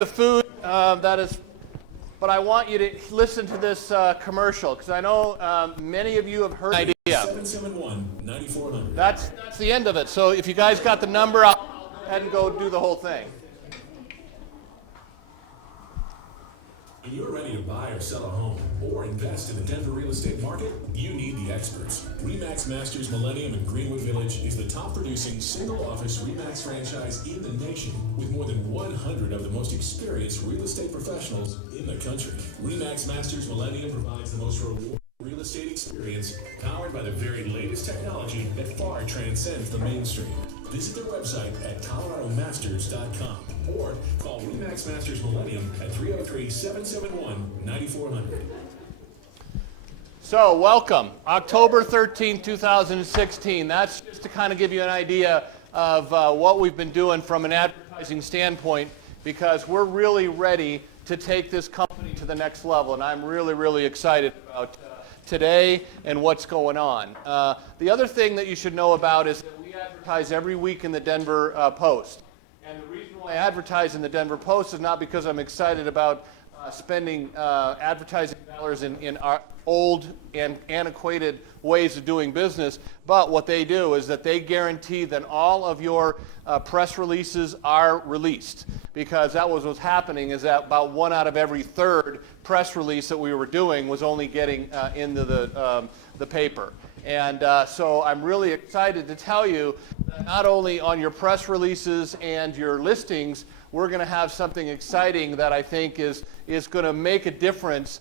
The food but I want you to listen to this commercial because I know many of you have heard the idea. 771-9400. That's the end of it. So if you guys got the number, I'll go ahead and go do the whole thing. When you're ready to buy or sell a home or invest in the Denver real estate market, you need the experts. RE/MAX Masters Millennium in Greenwood Village is the top producing single office RE/MAX franchise in the nation with more than 100 of the most experienced real estate professionals in the country. RE/MAX Masters Millennium provides the most rewarding real estate experience powered by the very latest technology that far transcends the mainstream. Visit their website at coloradomasters.com or call RE/MAX Masters Millennium at 303-771-9400. So welcome, October 13, 2016. That's just to kind of give you an idea of what we've been doing from an advertising standpoint because we're really ready to take this company to the next level, and I'm really, really excited about today and what's going on. The other thing that you should know about is that we advertise every week in the Denver Post. And the reason why I advertise in the Denver Post is not because I'm excited about spending advertising dollars in our old and antiquated ways of doing business, but what they do is that they guarantee that all of your press releases are released, because that was what's happening is that about 1 out of every 3rd press release that we were doing was only getting into the paper. And so I'm really excited to tell you that not only on your press releases and your listings, we're going to have something exciting that I think is going to make a difference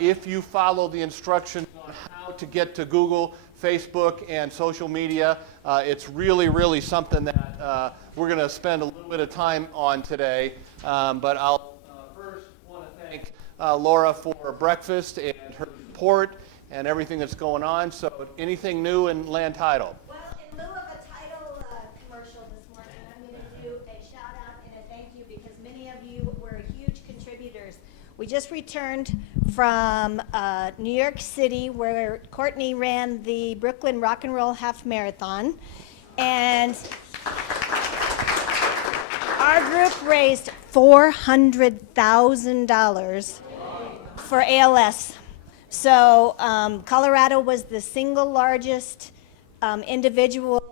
if you follow the instructions on how to get to Google, Facebook, and social media. It's really, really something that we're going to spend a little bit of time on today. But I'll first want to thank Laura for breakfast and her support and everything that's going on. So anything new in land title? Well, in lieu of a title commercial this morning, I'm going to do a shout out and a thank you because many of you were huge contributors. We just returned from New York City where Courtney ran the Brooklyn Rock and Roll Half Marathon, and our group raised $400,000 for ALS. So Colorado was the single largest individual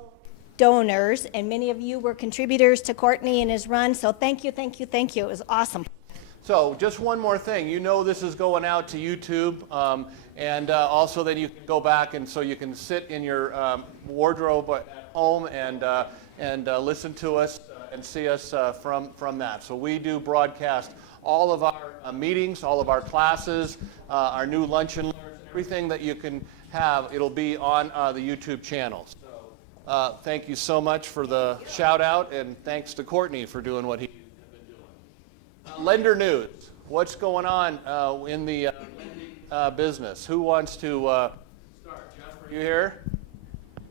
donors, and many of you were contributors to Courtney and his run. So thank you, thank you, thank you. It was awesome. So just one more thing. You know this is going out to YouTube, and also then you can go back and so you can sit in your wardrobe at home and listen to us and see us from that. So we do broadcast all of our meetings, all of our classes, our new lunch and learns, everything that you can have, it'll be on the YouTube channel. So thank you so much for the shout out, and thanks to Courtney for doing what he's been doing. Lender news. What's going on in the lending business? Who wants to start? Jeff, are you here?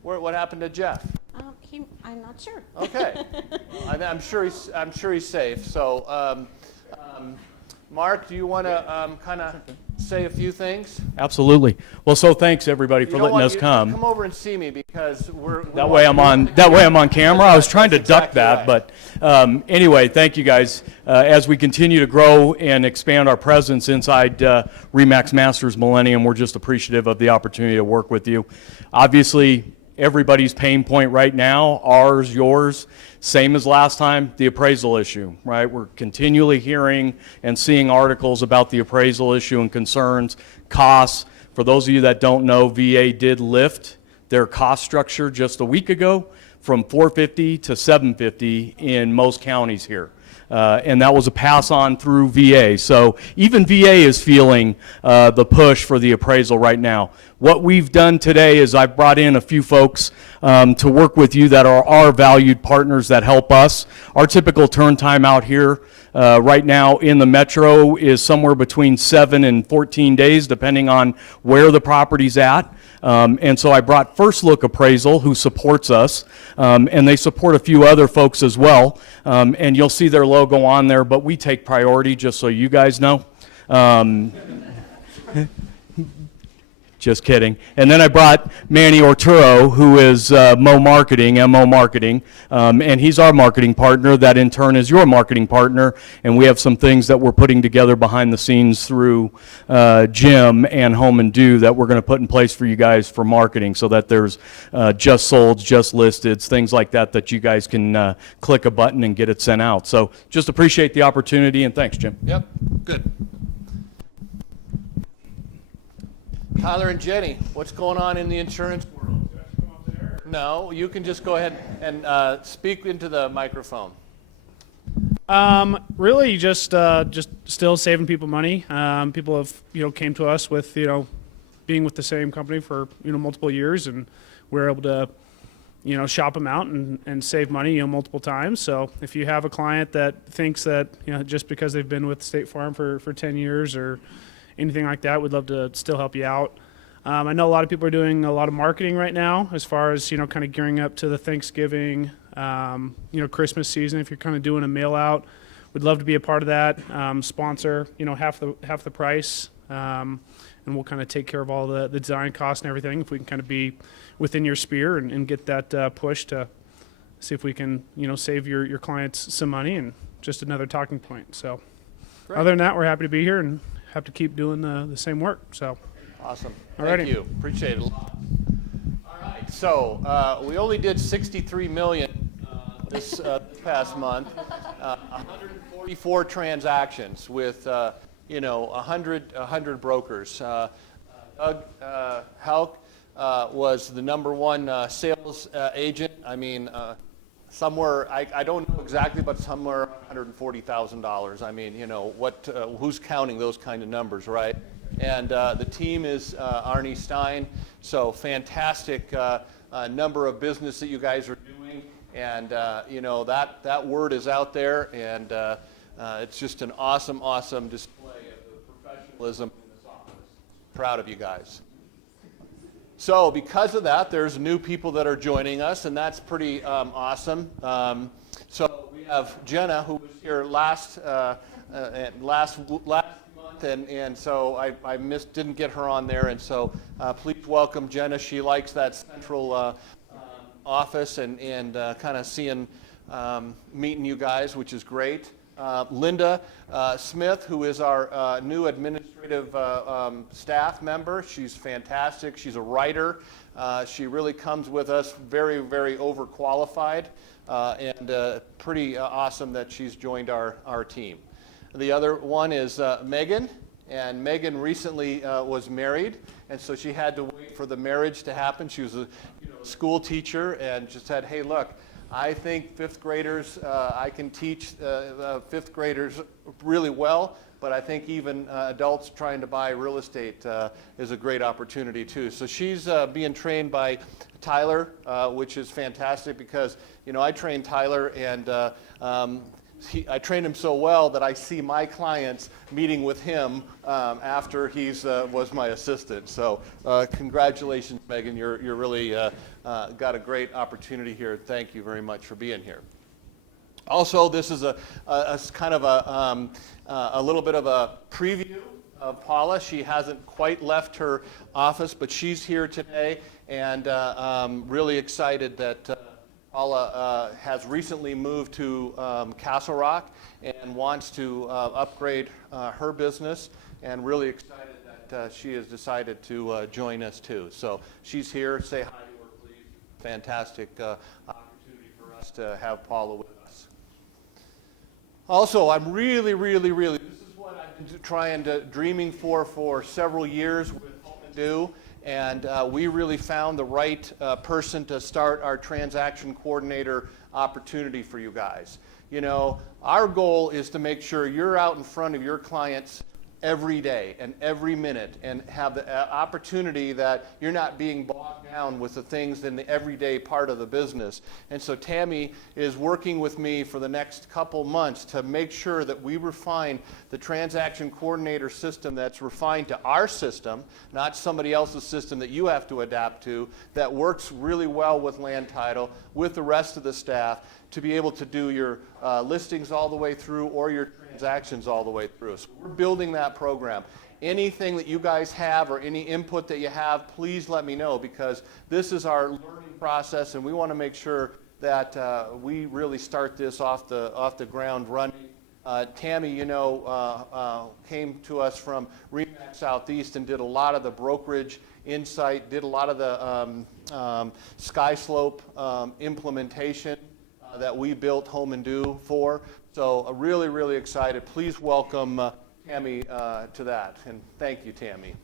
What happened to Jeff? I'm not sure. Okay. I'm sure he's safe. So. Mark, do you want to kind of say a few things? Absolutely. Well, so thanks everybody for letting us come. Come over and see me because we're that way I'm on camera. I was trying to duck that, but anyway, thank you guys. As we continue to grow and expand our presence inside RE/MAX Masters Millennium, we're just appreciative of the opportunity to work with you. Obviously, everybody's pain point right now, ours, yours, same as last time, the appraisal issue, right? We're continually hearing and seeing articles about the appraisal issue and concerns, costs. For those of you that don't know, VA did lift their cost structure just a week ago from $450 to $750 in most counties here. And that was a pass on through VA. So even VA is feeling the push for the appraisal right now. What we've done today is I've brought in a few folks to work with you that are our valued partners that help us. Our typical turn time out here right now in the metro is somewhere between 7 and 14 days, depending on where the property's at. And so I brought First Look Appraisal, who supports us, and they support a few other folks as well. And you'll see their logo on there, but we take priority, just so you guys know. Just kidding. And then I brought Manny Orturo, who is Mo Marketing, MO Marketing, and he's our marketing partner. That in turn is your marketing partner. And we have some things that we're putting together behind the scenes through Jim and Home and Do that we're going to put in place for you guys for marketing, so that there's just sold, just listed, things like that that you guys can click a button and get it sent out. So just appreciate the opportunity, and thanks, Jim. Yep, good. Tyler and Jenny, what's going on in the insurance world? No, you can just go ahead and speak into the microphone. Really, just still saving people money. People have came to us with being with the same company for multiple years, and we're able to shop them out and save money multiple times. So if you have a client that thinks that just because they've been with State Farm for 10 years or anything like that, we'd love to still help you out. I know a lot of people are doing a lot of marketing right now as far as kind of gearing up to the Thanksgiving Christmas season. If you're kind of doing a mail out, we'd love to be a part of that. Sponsor half the price, and we'll kind of take care of all the design costs and everything if we can kind of be within your sphere and get that push to see if we can save your clients some money, and just another talking point. So Great. Other than that, we're happy to be here and have to keep doing the same work. So Awesome. Alrighty. Thank you. Appreciate it a lot. All right. So we only did 63 million this past month. 144 transactions with 100 brokers. Doug Hauk was the -- sales agent. I mean, somewhere, I don't know exactly, but somewhere $140,000. I mean, who's counting those kind of numbers, right? And the team is Arnie Stein. So fantastic number of business that you guys are doing, and that word is out there, and it's just an awesome display of the professionalism in this office. Proud of you guys. So because of that, there's new people that are joining us, and that's pretty awesome. So we have Jenna, who was here last month, and so I didn't get her on there, and so please welcome Jenna. She likes that central office and kind of meeting you guys, which is great. Linda Smith, who is our new administrative staff member. She's fantastic. She's a writer. She really comes with us very overqualified, and pretty awesome that she's joined our team. The other one is Megan, and Megan recently was married, and so she had to wait for the marriage to happen. She was a school teacher and just said, hey, look, I think fifth graders, I can teach fifth graders really well, but I think even adults trying to buy real estate is a great opportunity too. So she's being trained by Tyler, which is fantastic because, I trained Tyler, and I trained him so well that I see my clients meeting with him after he's was my assistant. So congratulations, Megan. You're really got a great opportunity here. Thank you very much for being here. Also, this is a kind of a little bit of a preview of Paula. She hasn't quite left her office, but she's here today, and really excited that Paula has recently moved to Castle Rock and wants to upgrade her business, and really excited that she has decided to join us too. So she's here. Say hi to her, please. Fantastic opportunity for us to have Paula with us. Also, I'm really, this is what I've been dreaming for several years with Home and Do. And we really found the right person to start our transaction coordinator opportunity for you guys. Our goal is to make sure you're out in front of your clients every day and every minute, and have the opportunity that you're not being bogged down with the things in the everyday part of the business. And so Tammy is working with me for the next couple months to make sure that we refine the transaction coordinator system that's refined to our system, not somebody else's system that you have to adapt to, that works really well with land title, with the rest of the staff, to be able to do your listings all the way through, or your transactions all the way through. So we're building that program. Anything that you guys have or any input that you have, please let me know, because this is our learning process and we want to make sure that we really start this off the ground running. Tammy, you know, came to us from RE/MAX Southeast and did a lot of the brokerage insight, did a lot of the SkySlope implementation that we built Home and Do for. So really, really excited. Please welcome Tammy to that. And thank you, Tammy.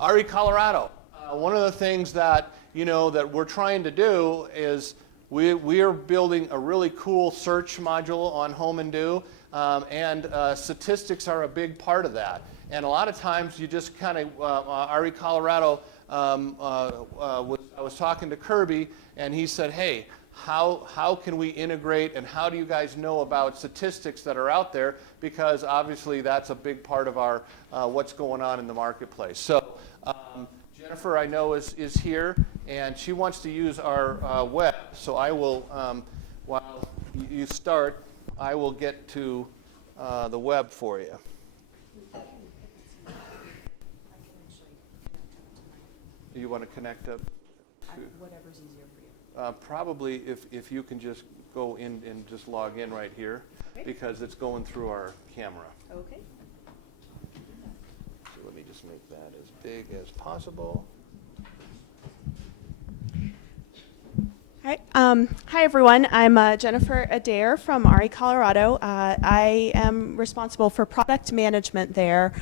RE Colorado. One of the things that, you know, that we're trying to do is we are building a really cool search module on Home and Do, and statistics are a big part of that. And a lot of times you just kind of, RE Colorado, I was talking to Kirby, and he said, hey, how can we integrate and how do you guys know about statistics that are out there? Because obviously that's a big part of our what's going on in the marketplace. So Jennifer, I know, is here, and she wants to use our web. So I will, while you start, I will get to the web for you. You want to connect up to? Whatever's easier for you. Probably if you can just go in and just log in right here, Okay. because it's going through our camera. Okay. So let me just make that as big as possible. Hi everyone, I'm Jennifer Adair from RE Colorado. I am responsible for product management there.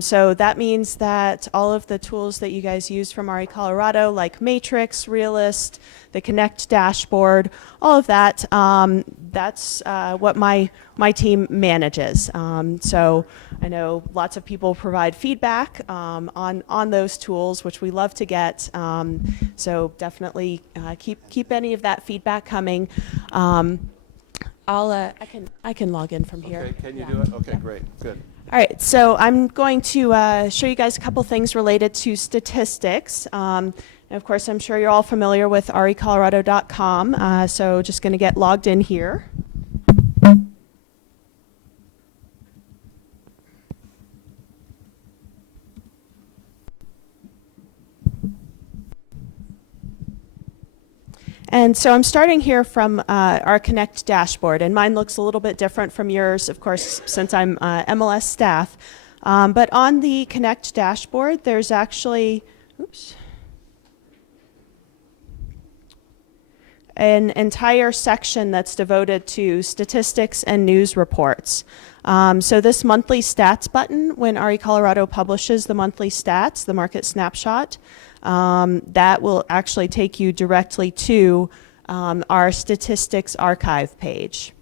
So that means that all of the tools that you guys use from RE Colorado, like Matrix, Realist, the Connect dashboard, all of that, that's what my team manages. So I know lots of people provide feedback on those tools, which we love to get. So definitely keep any of that feedback coming. I can log in from here. Okay, can you Yeah. do it? Okay, Yeah. great, good. All right, so I'm going to show you guys a couple things related to statistics. And of course, I'm sure you're all familiar with recolorado.com, so just going to get logged in here. And so I'm starting here from our Connect dashboard, and mine looks a little bit different from yours, of course, since I'm MLS staff. But on the Connect dashboard, there's actually, an entire section that's devoted to statistics and news reports. So this monthly stats button, when RE Colorado publishes the monthly stats, the market snapshot, that will actually take you directly to our statistics archive page.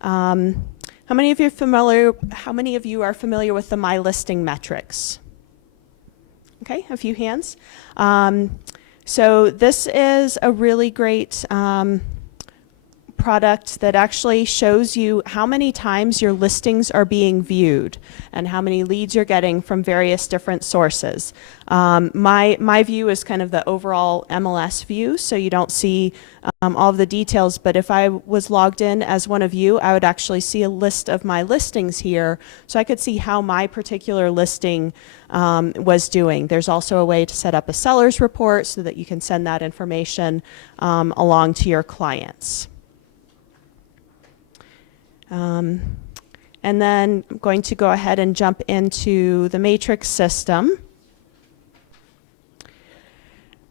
How many of you are familiar with the My Listing metrics? Okay, a few hands. So this is a really great product that actually shows you how many times your listings are being viewed and how many leads you're getting from various different sources. My view is kind of the overall MLS view, so you don't see all of the details, but if I was logged in as one of you, I would actually see a list of my listings here, so I could see how my particular listing was doing. There's also a way to set up a seller's report so that you can send that information along to your clients. And then I'm going to go ahead and jump into the Matrix system.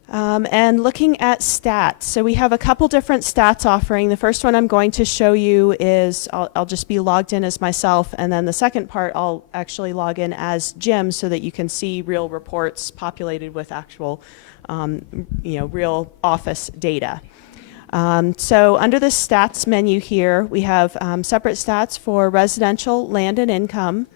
And looking at stats. So we have a couple different stats offering. The first one I'm going to show you is, I'll just be logged in as myself, and then the second part I'll actually log in as Jim so that you can see real reports populated with actual, real office data. So under the stats menu here, we have separate stats for residential, land, and income.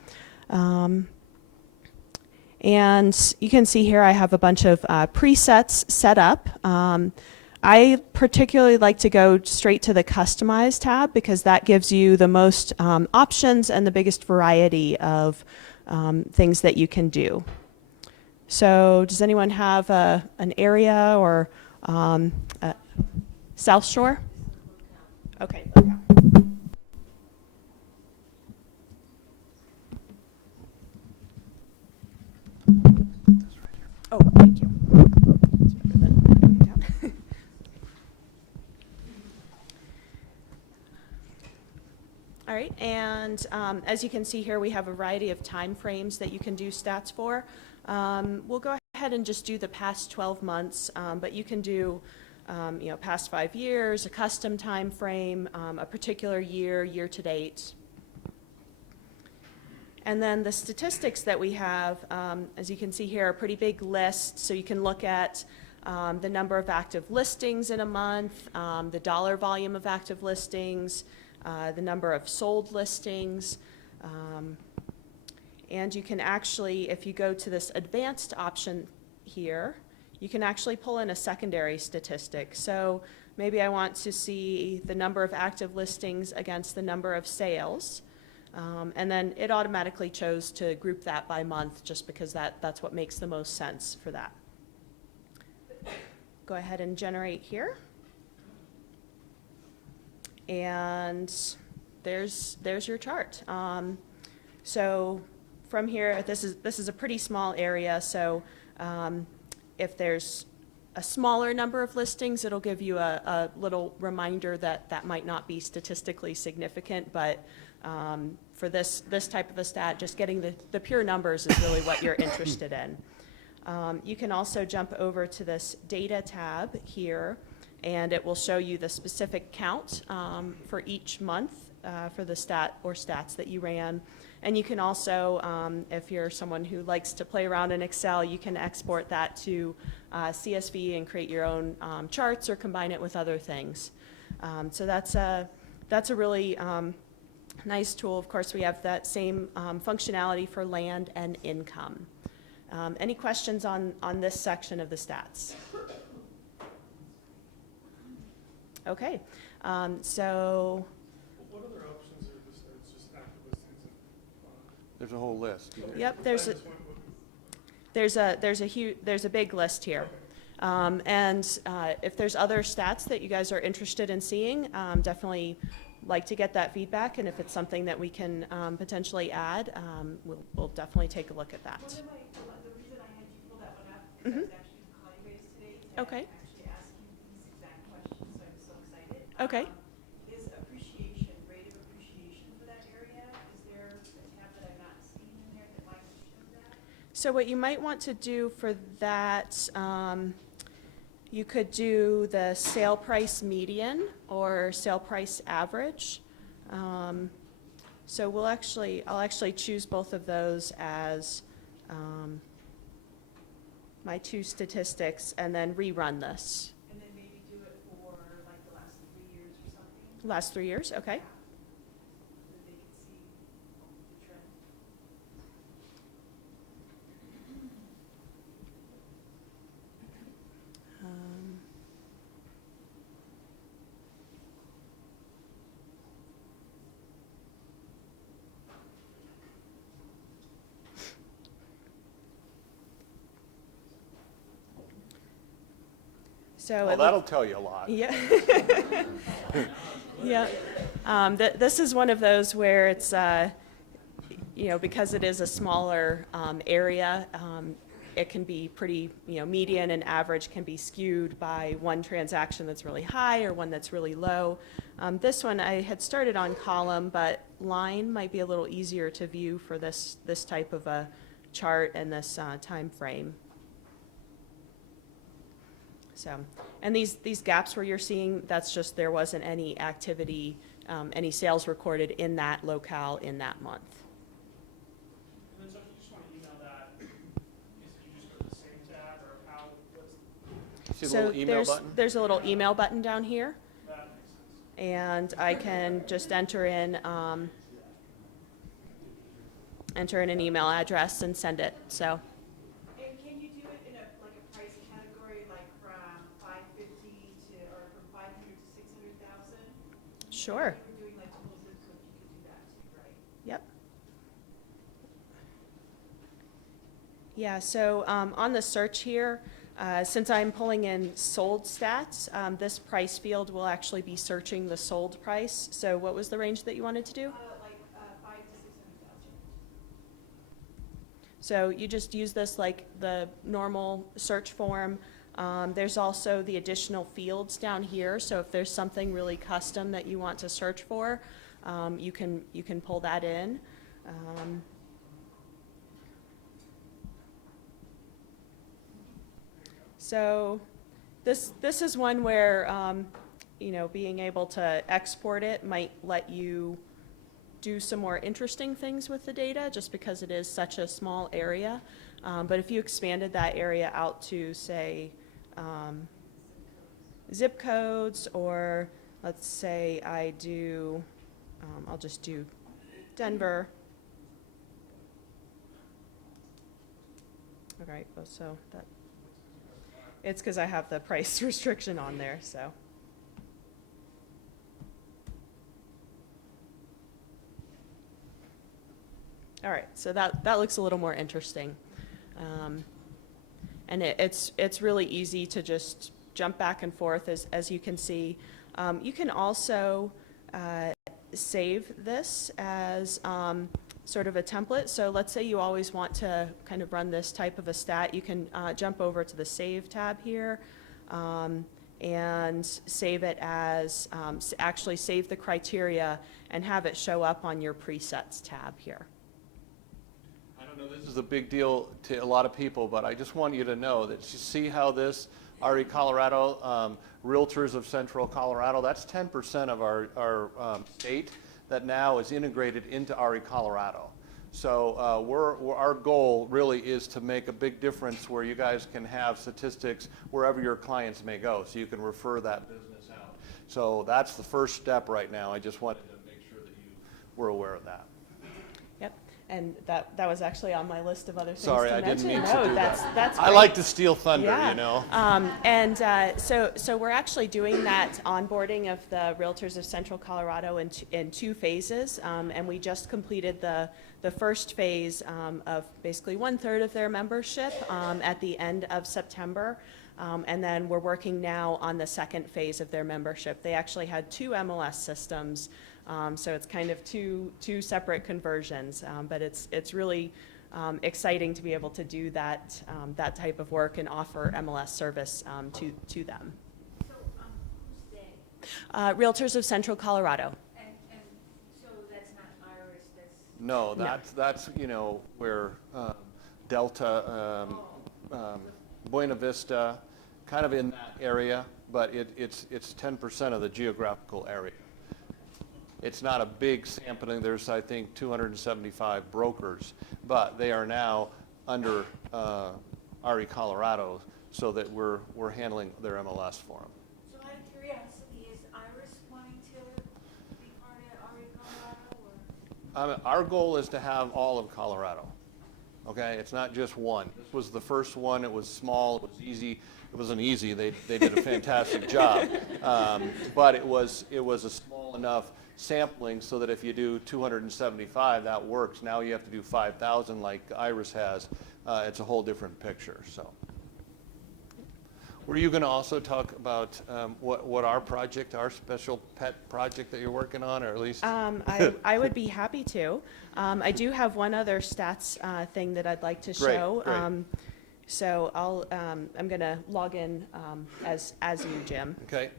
And you can see here I have a bunch of presets set up. I particularly like to go straight to the Customize tab because that gives you the most options and the biggest variety of things that you can do. So does anyone have an area or South Shore? Okay. Oh, thank you. It's better than writing it down. All right, and as you can see here, we have a variety of time frames that you can do stats for. We'll go ahead and just do the past 12 months, but you can do past 5 years, a custom time frame, a particular year, year to date. And then the statistics that we have, as you can see here, are a pretty big list. So you can look at the number of active listings in a month, the dollar volume of active listings, the number of sold listings. And you can actually, if you go to this advanced option here, you can actually pull in a secondary statistic. So maybe I want to see the number of active listings against the number of sales. And then it automatically chose to group that by month just because that's what makes the most sense for that. Go ahead and generate here. And there's your chart. So from here, this is a pretty small area, so if there's a smaller number of listings, it'll give you a little reminder that that might not be statistically significant, but for this type of a stat, just getting the pure numbers is really what you're interested in. You can also jump over to this data tab here, and it will show you the specific count for each month for the stat or stats that you ran. And you can also, if you're someone who likes to play around in Excel, you can export that to CSV and create your own charts or combine it with other things. So that's a really nice tool. Of course, we have that same functionality for land and income. Any questions on this section of the stats? Okay, so. What other options are just active listings? There's a whole list. Yep, there's a big list here. And if there's other stats that you guys are interested in seeing, definitely like to get that feedback, and if it's something that we can potentially add, we'll definitely take a look at that. The reason I had you pull that one up, because I was actually calling you guys today to Okay. actually ask you these exact questions, so I'm so excited. Okay. Is appreciation, rate of appreciation for that area, is there a tab that I'm not seeing in there that might show that? So what you might want to do for that, you could do the sale price median or sale price average. So I'll actually choose both of those as my two statistics and then rerun this. And then maybe do it for like the last 3 years or something? Last 3 years, okay. So that they can see the trend. Um, So Well, it that'll tell you a lot. Yeah. Yeah. This is one of those where it's, because it is a smaller area, it can be pretty, median and average can be skewed by one transaction that's really high or one that's really low. This one I had started on column, but line might be a little easier to view for this type of a chart and this time frame. So, and these gaps where you're seeing, that's just there wasn't any activity, any sales recorded in that locale in that month. And then so if you just want to email that, is it you just go to the same tab or how, what's See the little email button? There's a little email button down here, that makes sense? and I can just enter in an email address and send it. So. And can you do it in a price category, like from 550 or from 500 to 600,000? Sure. If you were doing like the whole zip code, you could do that too, right? Yep. Yeah, so on the search here, Since I'm pulling in sold stats, this price field will actually be searching the sold price. So what was the range that you wanted to do? Like, 5 to 600,000. So you just use this like the normal search form. There's also the additional fields down here. So if there's something really custom that you want to search for, you can pull that in. So this is one where, you know, being able to export it might let you do some more interesting things with the data just because it is such a small area. But if you expanded that area out to, say, zip codes, or let's say I'll just do Denver. All right, well, so that, it's because I have the price restriction on there, so. All right, so that looks a little more interesting. And it's really easy to just jump back and forth, as you can see. You can also save this as sort of a template. So let's say you always want to kind of run this type of a stat. You can jump over to the Save tab here and save it as, actually save the criteria and have it show up on your Presets tab here. I don't know, this is a big deal to a lot of people, but I just want you to know that you see how this RE Colorado, Realtors of Central Colorado, that's 10% of our state that now is integrated into RE Colorado. So our goal really is to make a big difference where you guys can have statistics wherever your clients may go, so you can refer that business out. So that's the first step right now. I just wanted to make sure that you were aware of that. Yep, and that was actually on my list of other things Sorry, to I mention. didn't mean to do that. That's I great. like to steal thunder, Yeah. you know. So we're actually doing that onboarding of the Realtors of Central Colorado in two phases, and we just completed the first phase of basically 1/3 of their membership at the end of September, and then we're working now on the second phase of their membership. They actually had 2 MLS systems, so it's kind of two separate conversions, but it's really exciting to be able to do that type of work and offer MLS service to them. So, who's they? Realtors of Central Colorado. And so that's not Iris, that's. No, that's you know, where Delta, Buena Vista, kind of in that area, but it's 10% of the geographical area. It's not a big sampling. There's, I think, 275 brokers, but they are now under RE Colorado, so that we're handling their MLS for them. So out of curiosity, is Iris wanting to be part of RE Colorado, or? Our goal is to have all of Colorado. Okay, it's not just one. This was the first one. It was small. It was easy. It wasn't easy. They did a fantastic job, but it was a small enough sampling so that if you do 275, that works. Now you have to do 5,000 like Iris has. It's a whole different picture. So, were you going to also talk about what our project, our special pet project that you're working on, or at least? I would be happy to. I do have one other stats thing that I'd like to show. Great. So I'm going to log in as you, Jim. Okay.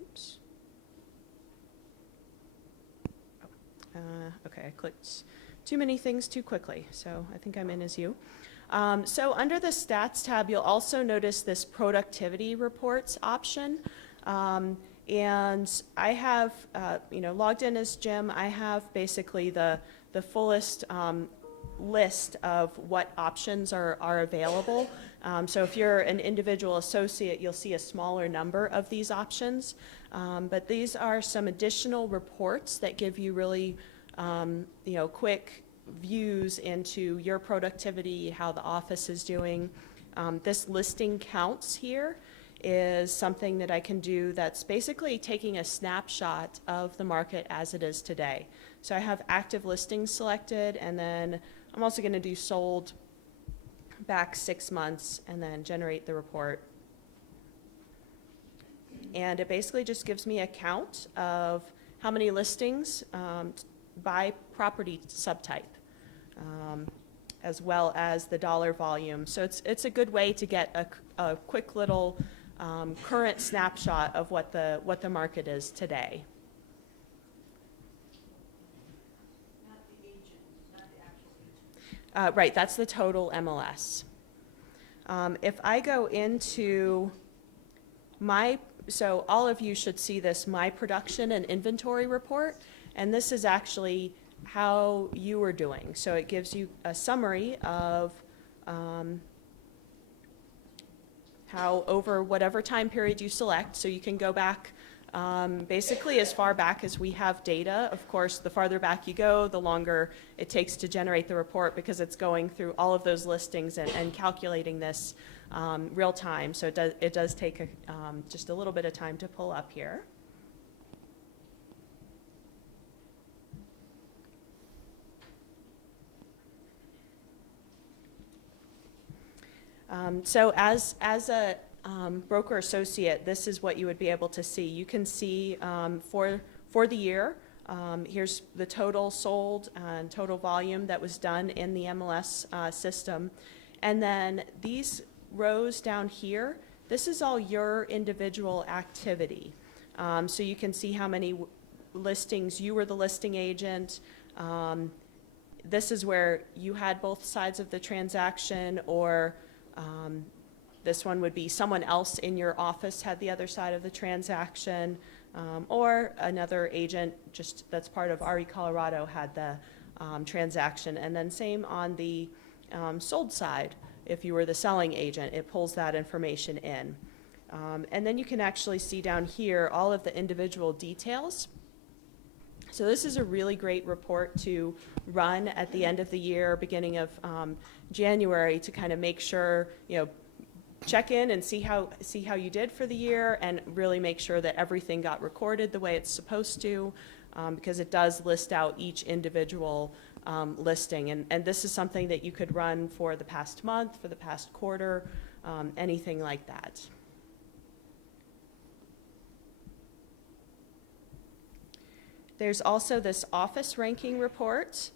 Oops. Okay, I clicked too many things too quickly, so I think I'm in as you. So under the Stats tab, you'll also notice this Productivity Reports option. And I have, logged in as Jim. I have basically the fullest list of what options are available. So if you're an individual associate, you'll see a smaller number of these options. But these are some additional reports that give you really, quick views into your productivity, how the office is doing. This listing counts here is something that I can do that's basically taking a snapshot of the market as it is today. So I have active listings selected, and then I'm also going to do sold back 6 months and then generate the report. And it basically just gives me a count of how many listings by property subtype, as well as the dollar volume. So it's a good way to get a quick little current snapshot of what the market is today. Not the agent, not the actual agent. Right, that's the total MLS. If I go into so all of you should see this, my production and inventory report, and this is actually how you are doing. So it gives you a summary of how over whatever time period you select, so you can go back basically as far back as we have data. Of course, the farther back you go, the longer it takes to generate the report, because it's going through all of those listings and calculating this real time. So it does take just a little bit of time to pull up here. So as a broker associate, this is what you would be able to see. You can see for the year, here's the total sold and total volume that was done in the MLS system. And then these rows down here, this is all your individual activity. So you can see how many listings you were the listing agent. This is where you had both sides of the transaction, or this one would be someone else in your office had the other side of the transaction, or another agent just that's part of RE Colorado had the transaction. And then same on the sold side. If you were the selling agent, it pulls that information in. And then you can actually see down here all of the individual details. So this is a really great report to run at the end of the year, beginning of January, to kind of make sure, check in and see how you did for the year, and really make sure that everything got recorded the way it's supposed to, because it does list out each individual listing. And this is something that you could run for the past month, for the past quarter, anything like that. There's also this office ranking report,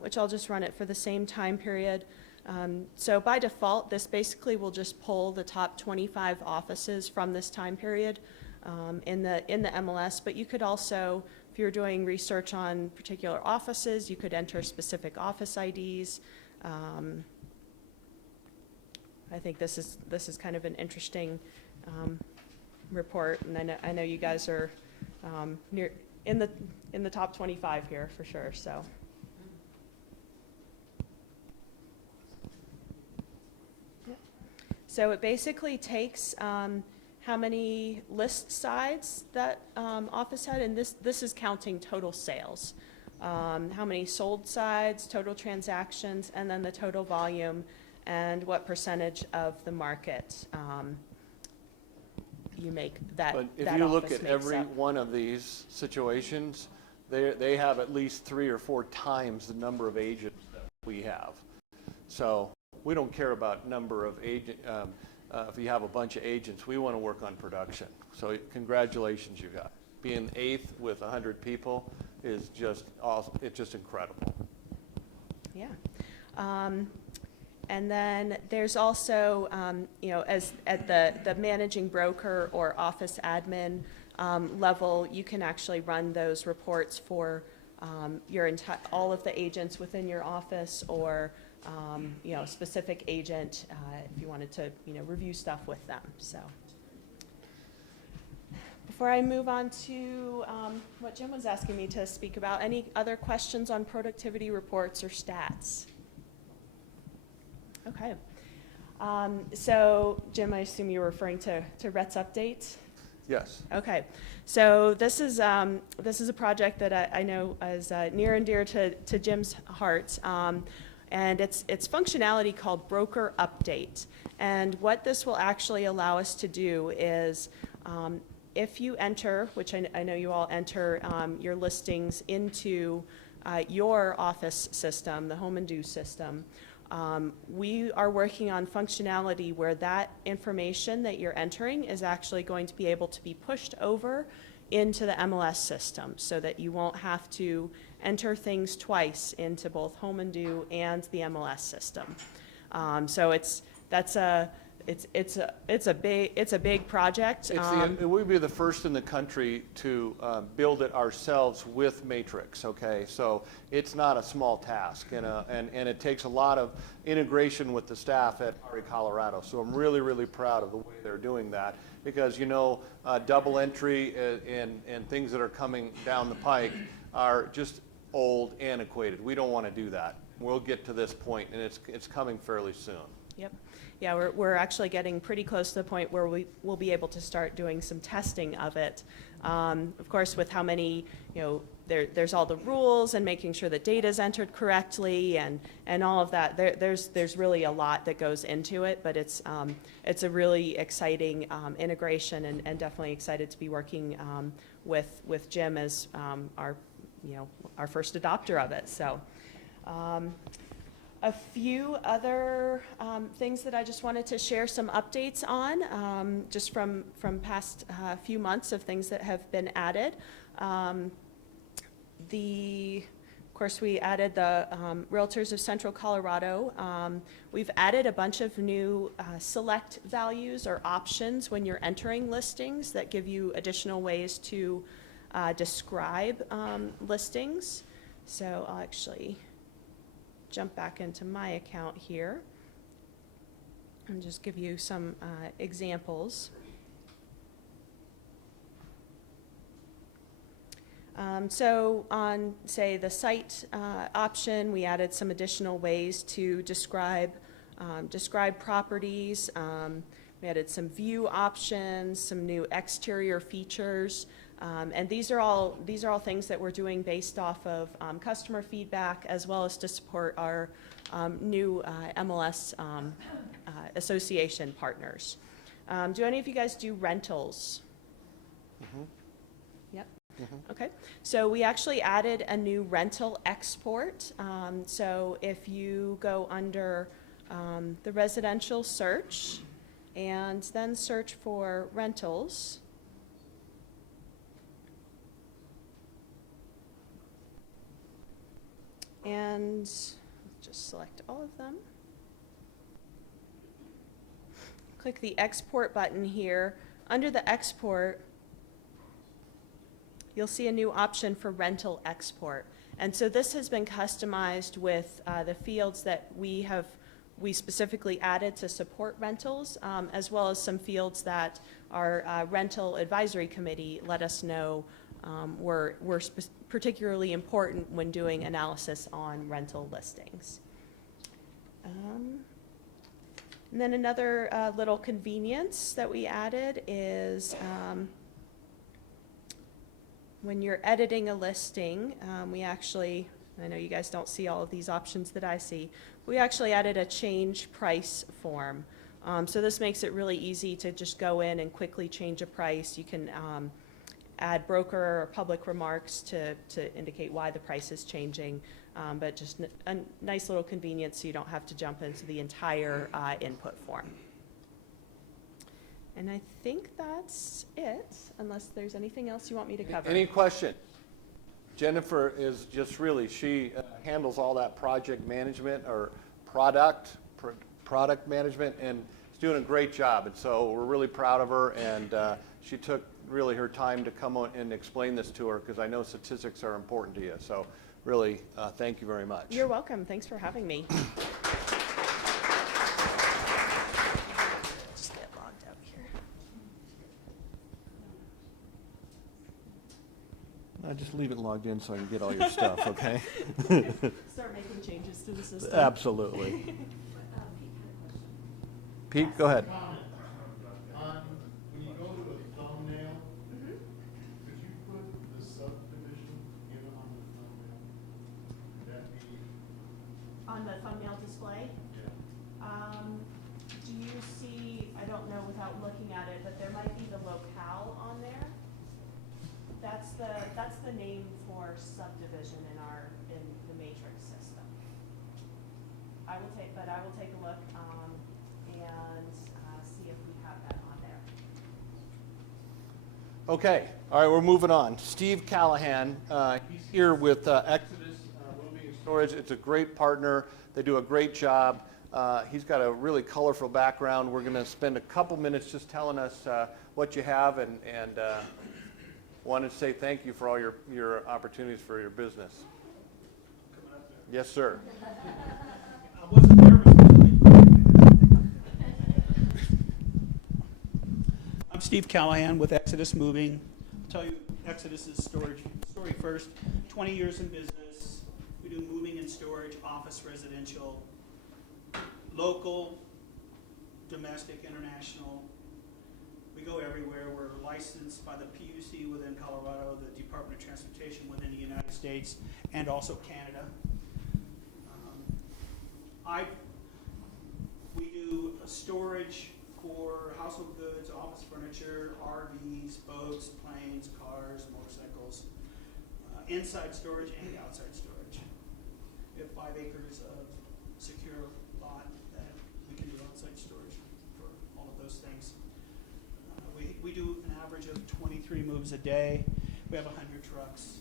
which I'll just run it for the same time period. So by default, this basically will just pull the top 25 offices from this time period in the MLS. But you could also, if you're doing research on particular offices, you could enter specific office IDs. I think this is kind of an interesting report, and I know you guys are near in the top 25 here for sure. So. So it basically takes how many list sides that office had, and this is counting total sales. How many sold sides, total transactions, and then the total volume, and what percentage of the market you make that. But if that you look office at makes every up. one of these situations, they have at least 3 or 4 times the number of agents that we have. So we don't care about number of agent. If you have a bunch of agents, we want to work on production. So congratulations, you guys. Being 8th with 100 people is just awesome. It's just incredible. Yeah. And then there's also, as at the managing broker or office admin level, you can actually run those reports for all of the agents within your office, or a specific agent if you wanted to review stuff with them. So before I move on to what Jim was asking me to speak about, any other questions on productivity reports or stats? Okay. So Jim, I assume you're referring to Rhett's update? Yes. Okay. So this is a project that I know is near and dear to Jim's heart. And it's functionality called Broker Update. And what this will actually allow us to do is, if you enter, which I know you all enter your listings into your office system, the Home and Do system, we are working on functionality where that information that you're entering is actually going to be able to be pushed over into the MLS system so that you won't have to enter things twice into both Home and Do and the MLS system. So it's a big project. It would be the first in the country to build it ourselves with Matrix, okay? So it's not a small task, and it takes a lot of integration with the staff at RE Colorado. So I'm really, really proud of the way they're doing that, because double entry and things that are coming down the pike are just old, antiquated. We don't want to do that. We'll get to this point, and it's coming fairly soon. Yep. Yeah, we're actually getting pretty close to the point where we will be able to start doing some testing of it. Of course, with how many, there's all the rules and making sure that data is entered correctly and all of that. There's really a lot that goes into it, but it's a really exciting integration, and definitely excited to be working with Jim as our first adopter of it. So. A few other things that I just wanted to share some updates on, just from past few months of things that have been added. Of course, we added the Realtors of Central Colorado. We've added a bunch of new select values or options when you're entering listings that give you additional ways to describe listings. So I'll actually jump back into my account here and just give you some examples. So on, say, the site option, we added some additional ways to describe properties. We added some view options, some new exterior features. And these are all things that we're doing based off of customer feedback, as well as to support our new MLS association partners. Do any of you guys do rentals? Mm-hmm. Yep. Mm-hmm. Okay. So we actually added a new rental export. So if you go under the residential search and then search for rentals, and just select all of them. Click the export button here. Under the export, you'll see a new option for rental export. And so this has been customized with the fields that we specifically added to support rentals, as well as some fields that our rental advisory committee let us know were particularly important when doing analysis on rental listings. And then another little convenience that we added is when you're editing a listing, I know you guys don't see all of these options that I see, we actually added a change price form. So this makes it really easy to just go in and quickly change a price. You can add broker or public remarks to indicate why the price is changing, but just a nice little convenience so you don't have to jump into the entire input form. And I think that's it, unless there's anything else you want me to cover. Any question? Jennifer is just really, she handles all that project management or product management, and is doing a great job. And so we're really proud of her, and she took really her time to come on and explain this to her, because I know statistics are important to you. So really, thank you very much. You're welcome. Thanks for having me. Just get logged out here. Just leave it logged in so I can get all your stuff, okay? Start making changes to the system. Absolutely. Pete, go ahead. When you go to a thumbnail, could you put the subdivision in on the thumbnail? Would that be? On the thumbnail know without looking at it, but there might be the locale on there. That's the name for subdivision in the matrix system. I will take a look, and see if we have that on there. Okay, all right, we're moving on. Steve Callahan, he's here with Exodus Moving and Storage. It's a great partner. They do a great job. He's got a really colorful background. We're going to spend a couple minutes just telling us what you have, and wanted to say thank you for all your opportunities for your business. Yes, sir. I wasn't nervous. I'm Steve Callahan with Exodus Moving. I'll tell you Exodus's story first. 20 years in business. We do moving and storage, office, residential, local, domestic, international. We go everywhere. We're licensed by the PUC within Colorado, the Department of Transportation within the United States, and also Canada. We do storage for household goods, office furniture, RVs, boats, planes, cars, motorcycles, inside storage and outside storage. We have 5 acres of secure lot that we can do outside storage for all of those things. We do an average of 23 moves a day. We have 100 trucks.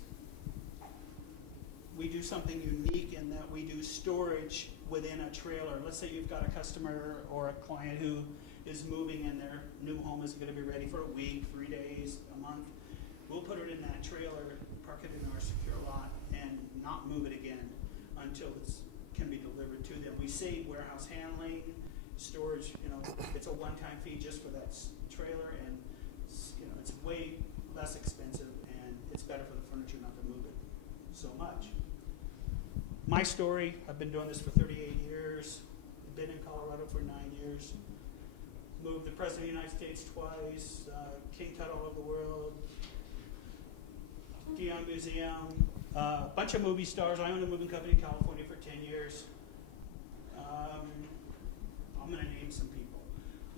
We do something unique in that we do storage within a trailer. Let's say you've got a customer or a client who is moving and their new home is going to be ready for a week, 3 days, a month. We'll put it in that trailer, park it in our secure lot, and not move it again until it can be delivered to them. We save warehouse handling, storage. It's a one-time fee just for that trailer, and it's way less expensive, and it's better for the furniture not to move it so much. My story, I've been doing this for 38 years, been in Colorado for 9 years, moved the President of the United States twice, King Tut all over the world, Dion Museum, a bunch of movie stars. I owned a moving company in California for 10 years. I'm going to name some people.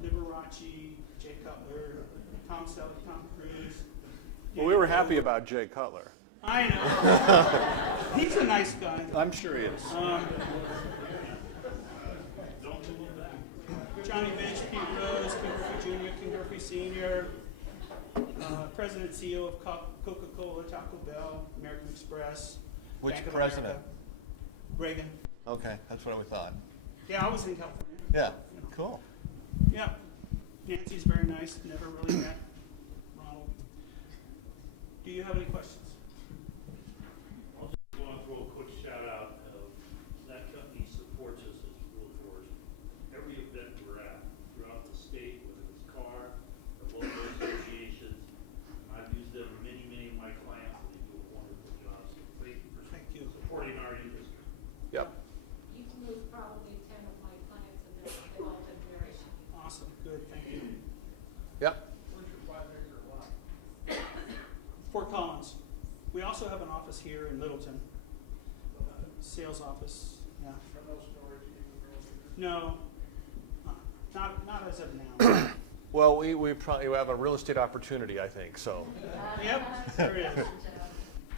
Liberace, Jay Cutler, Tom Selleck, Tom Cruise. Well, we were happy about Jay Cutler. I know. He's a nice guy. I'm sure he is. Johnny Bench, Pete Rose, King Griffey Jr., King Griffey Sr., President and CEO of Coca-Cola, Taco Bell, American Express. Which Bank of president? America. Reagan. Okay, that's what we thought. Yeah, I was in California. Yeah, cool. Yeah. Nancy's very nice. Never really met Ronald. Do you have any questions? I'll just want to throw a quick shout out. That company supports us as Real Tours. Every event we're at throughout the state, whether it's car or local associations. I've used them many of my clients, and they do a wonderful job. So thank you for supporting our industry. Yep. You've moved probably 10 of my clients, and they've all been very Awesome. Good. Thank you. Yep. Where's your 5 acre lot? Fort Collins. We also have an office here in Littleton. Sales office. Yeah. No. Not as of now. Well, we probably have a real estate opportunity, I think. So. Yep. There is.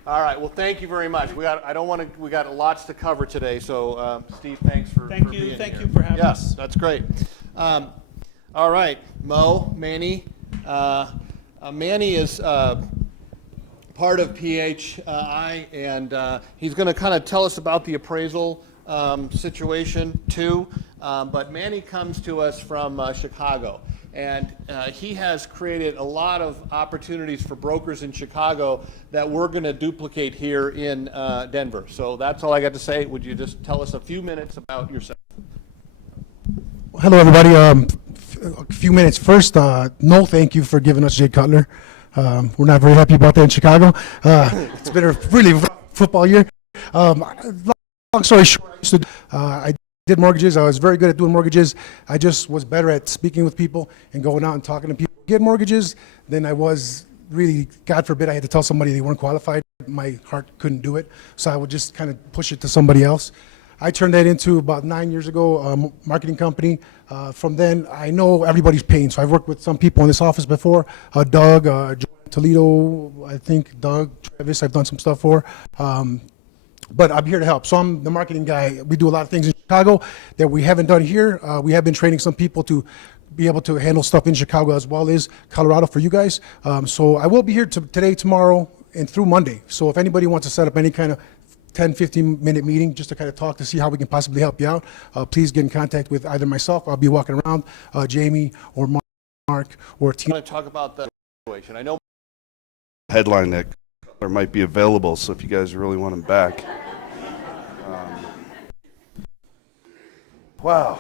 All right. Well, thank you very much. We got lots to cover today. So, Steve, thanks for Thank for you. being Thank here. you for having us. Yes, that's great. All right, Mo, Manny. Manny is part of PHI, and he's going to kind of tell us about the appraisal situation too. But Manny comes to us from Chicago, and he has created a lot of opportunities for brokers in Chicago that we're going to duplicate here in Denver. So that's all I got to say. Would you just tell us a few minutes about yourself? Hello, everybody. A few minutes. First, no thank you for giving us Jay Cutler. We're not very happy about that in Chicago. It's been a really rough football year. Long story short, I did mortgages. I was very good at doing mortgages. I just was better at speaking with people and going out and talking to people who get mortgages than I was really, God forbid, I had to tell somebody they weren't qualified. My heart couldn't do it, so I would just kind of push it to somebody else. I turned that into, about 9 years ago, a marketing company. From then, I know everybody's pain. So I've worked with some people in this office before. Doug, Toledo, I think Doug, Travis, I've done some stuff for. But I'm here to help. So I'm the marketing guy. We do a lot of things in Chicago that we haven't done here. We have been training some people to be able to handle stuff in Chicago as well as Colorado for you guys. So I will be here today, tomorrow, and through Monday. So if anybody wants to set up any kind of 10, 15-minute meeting just to kind of talk to see how we can possibly help you out, please get in contact with either myself, I'll be walking around, Jamie, or Mark, or Tina. I want to talk about the situation. I know Headline that Cutler might be available, so if you guys really want him back. Wow.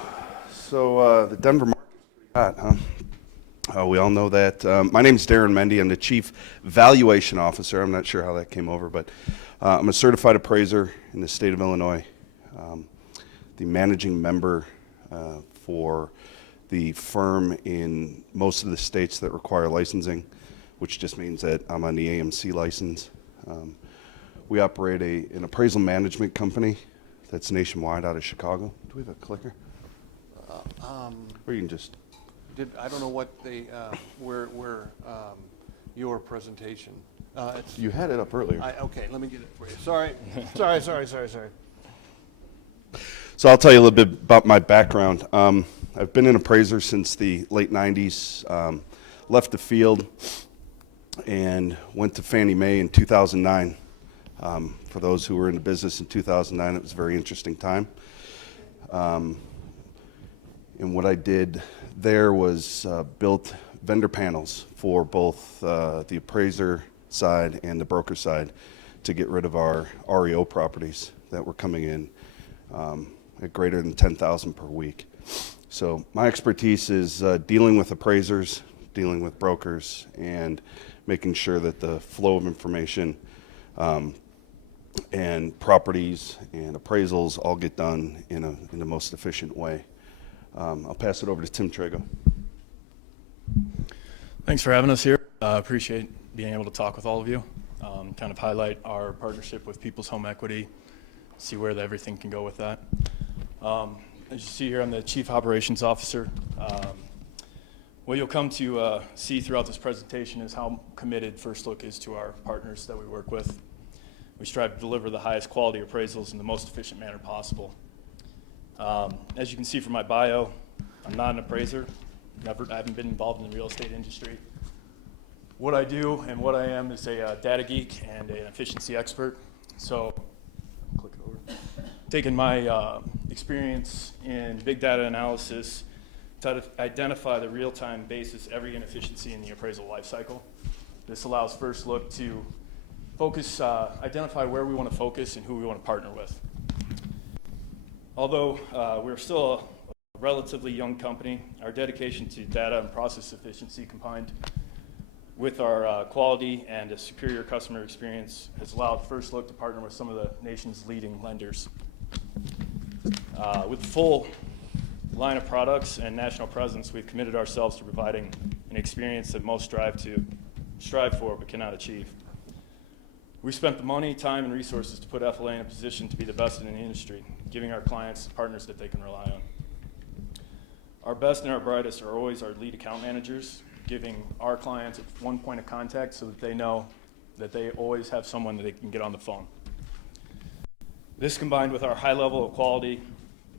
So the Denver market's pretty hot, huh? We all know that. My name is Darren Mendy. I'm the Chief Valuation Officer. I'm not sure how that came over, but I'm a certified appraiser in the state of Illinois, the managing member for the firm in most of the states that require licensing, which just means that I'm on the AMC license. We operate an appraisal management company that's nationwide out of Chicago. Do we have a clicker? Or you can just... I don't know what they, where your presentation. You had it up earlier. Okay, let me get it for you. Sorry. So I'll tell you a little bit about my background. I've been an appraiser since the late 90s, left the field and went to Fannie Mae in 2009. For those who were in the business in 2009, it was a very interesting time. And what I did there was built vendor panels for both the appraiser side and the broker side to get rid of our REO properties that were coming in at greater than 10,000 per week. So my expertise is dealing with appraisers, dealing with brokers, and making sure that the flow of information and properties and appraisals all get done in the most efficient way. I'll pass it over to Tim Trago. Thanks for having us here. Appreciate being able to talk with all of you, kind of highlight our partnership with People's Home Equity, see where everything can go with that. As you see here, I'm the Chief Operations Officer. What you'll come to see throughout this presentation is how committed First Look is to our partners that we work with. We strive to deliver the highest quality appraisals in the most efficient manner possible. As you can see from my bio, I'm not an appraiser. I haven't been involved in the real estate industry. What I do and what I am is a data geek and an efficiency expert. So, click it over. Taking my experience in big data analysis to identify the real-time basis every inefficiency in the appraisal lifecycle. This allows First Look to focus, identify where we want to focus and who we want to partner with. Although we're still a relatively young company, our dedication to data and process efficiency combined with our quality and a superior customer experience has allowed First Look to partner with some of the nation's leading lenders. With the full line of products and national presence, we've committed ourselves to providing an experience that most strive for but cannot achieve. We spent the money, time, and resources to put FLA in a position to be the best in the industry, giving our clients partners that they can rely on. Our best and our brightest are always our lead account managers, giving our clients one point of contact so that they know that they always have someone that they can get on the phone. This, combined with our high level of quality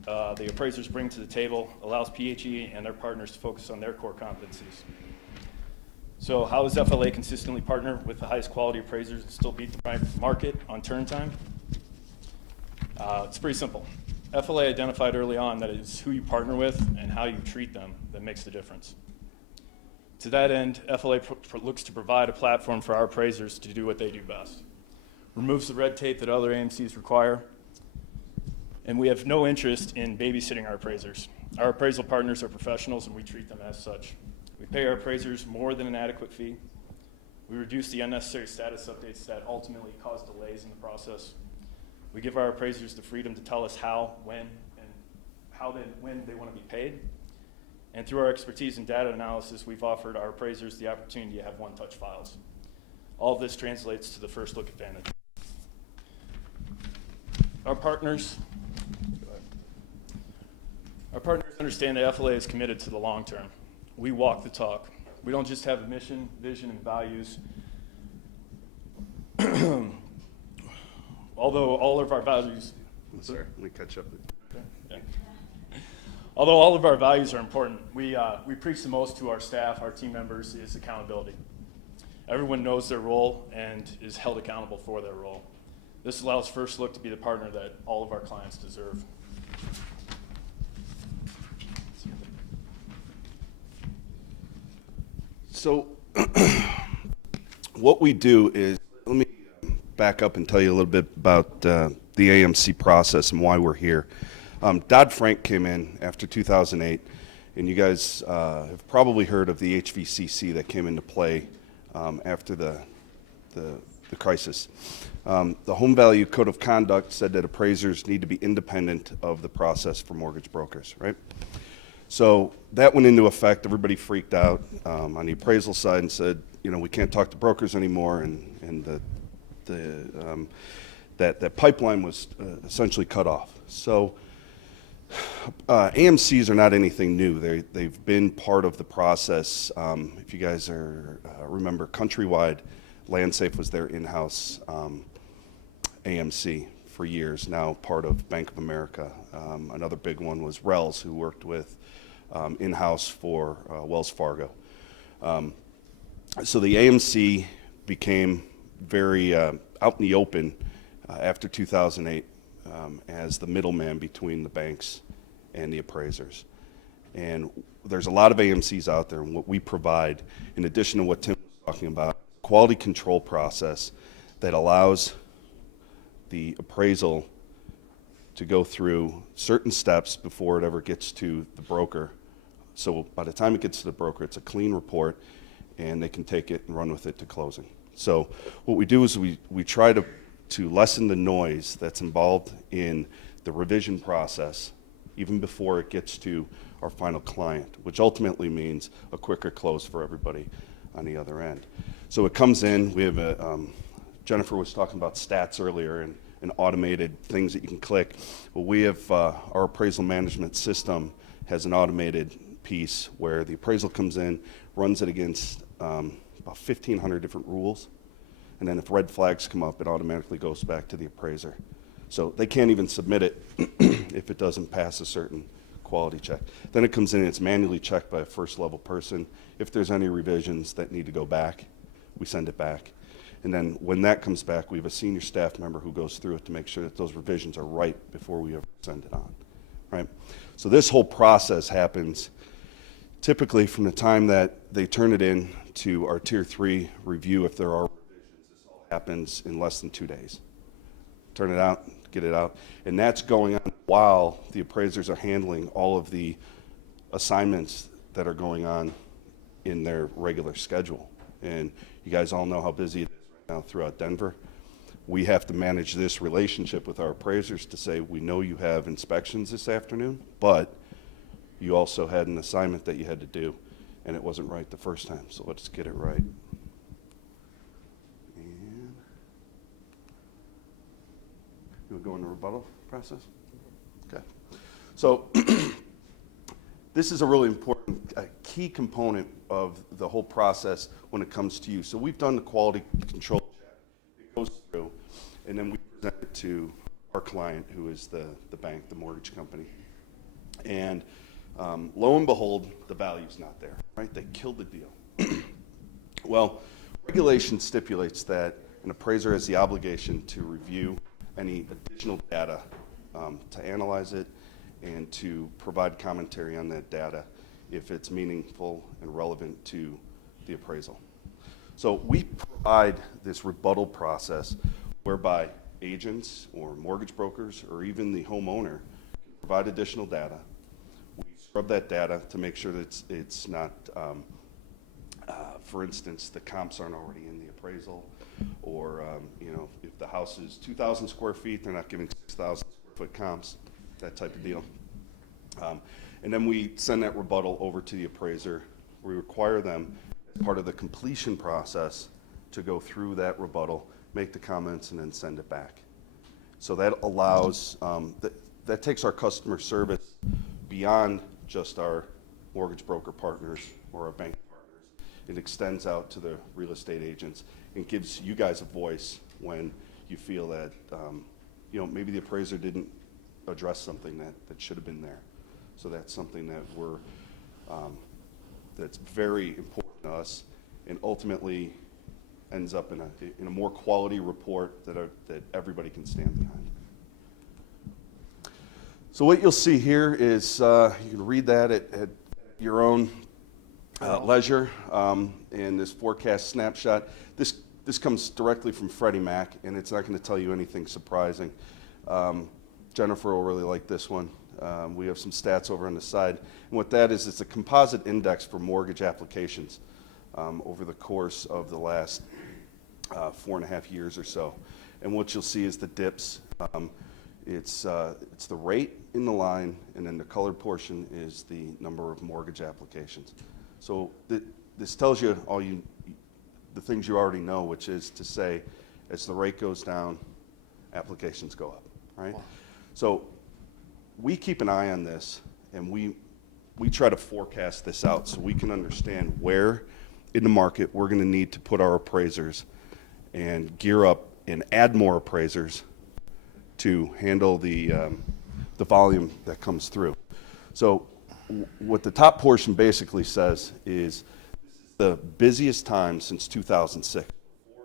the appraisers bring to the table, allows PHE and their partners to focus on their core competencies. So how does FLA consistently partner with the highest quality appraisers and still beat the market on turn time? It's pretty simple. FLA identified early on that it's who you partner with and how you treat them that makes the difference. To that end, FLA looks to provide a platform for our appraisers to do what they do best. Removes the red tape that other AMCs require, and we have no interest in babysitting our appraisers. Our appraisal partners are professionals and we treat them as such. We pay our appraisers more than an adequate fee. We reduce the unnecessary status updates that ultimately cause delays in the process. We give our appraisers the freedom to tell us how, when they want to be paid. And through our expertise in data analysis, we've offered our appraisers the opportunity to have one-touch files. All of this translates to the First Look advantage. Our partners Understand the FLA is committed to the long term. We walk the talk. We don't just have a mission, vision, and values. Although all of our values, Sorry, let me catch up. yeah. Although all of our values are important, we preach the most to our staff, our team members, is accountability. Everyone knows their role and is held accountable for their role. This allows First Look to be the partner that all of our clients deserve. So what we do is, let me back up and tell you a little bit about the AMC process and why we're here. Dodd-Frank came in after 2008, and you guys have probably heard of the HVCC that came into play after the crisis. The Home Value Code of Conduct said that appraisers need to be independent of the process for mortgage brokers, right? So that went into effect. Everybody freaked out on the appraisal side and said, you know, we can't talk to brokers anymore, and that pipeline was essentially cut off. So AMCs are not anything new. They've been part of the process. If you guys remember, Countrywide, LandSafe was their in-house AMC for years, now part of Bank of America. Another big one was Rells, who worked with in-house for Wells Fargo. So the AMC became very out in the open after 2008 as the middleman between the banks and the appraisers. And there's a lot of AMCs out there, and what we provide, in addition to what Tim was talking about, quality control process that allows the appraisal to go through certain steps before it ever gets to the broker. So by the time it gets to the broker, it's a clean report, and they can take it and run with it to closing. So what we do is we try to lessen the noise that's involved in the revision process, even before it gets to our final client, which ultimately means a quicker close for everybody on the other end. So it comes in, we have Jennifer was talking about stats earlier and automated things that you can click. Well, we have our appraisal management system has an automated piece where the appraisal comes in, runs it against about 1,500 different rules, and then if red flags come up, it automatically goes back to the appraiser. So they can't even submit it if it doesn't pass a certain quality check. Then it comes in and it's manually checked by a first level person. If there's any revisions that need to go back, we send it back. And then when that comes back, we have a senior staff member who goes through it to make sure that those revisions are right before we ever send it on, right? So this whole process happens typically from the time that they turn it in to our Tier 3 review. If there are revisions, this all happens in less than 2 days. Turn it out, get it out. And that's going on while the appraisers are handling all of the assignments that are going on in their regular schedule. And you guys all know how busy it is right now throughout Denver. We have to manage this relationship with our appraisers to say, we know you have inspections this afternoon, but you also had an assignment that you had to do, and it wasn't right the first time, so let's get it right. And you want to go in the rebuttal process? Okay. So this is a really important key component of the whole process when it comes to you. So we've done the quality control check. It goes through, and then we present it to our client, who is the bank, the mortgage company. And lo and behold, the value's not there, right? They killed the deal. Well, regulation stipulates that an appraiser has the obligation to review any additional data, to analyze it, and to provide commentary on that data if it's meaningful and relevant to the appraisal. So we provide this rebuttal process whereby agents or mortgage brokers or even the homeowner can provide additional data. We scrub that data to make sure that it's not, for instance, the comps aren't already in the appraisal, or if the house is 2,000 square feet, they're not giving 6,000 square foot comps, that type of deal. And then we send that rebuttal over to the appraiser. We require them, as part of the completion process, to go through that rebuttal, make the comments, and then send it back. So that allows, that takes our customer service beyond just our mortgage broker partners or our bank partners. It extends out to the real estate agents and gives you guys a voice when you feel that, maybe the appraiser didn't address something that should have been there. So that's something that that's very important to us, and ultimately ends up in a more quality report that everybody can stand behind. So what you'll see here is, you can read that at your own leisure, in this forecast snapshot. This comes directly from Freddie Mac, and it's not going to tell you anything surprising. Jennifer will really like this one. We have some stats over on the side. And what that is, it's a composite index for mortgage applications over the course of the last 4.5 years or so. And what you'll see is the dips. It's the rate in the line, and then the colored portion is the number of mortgage applications. So this tells you the things you already know, which is to say, as the rate goes down, applications go up, right? Wow. So we keep an eye on this, and we try to forecast this out so we can understand where in the market we're going to need to put our appraisers and gear up and add more appraisers to handle the volume that comes through. So what the top portion basically says is the busiest time since 2006, before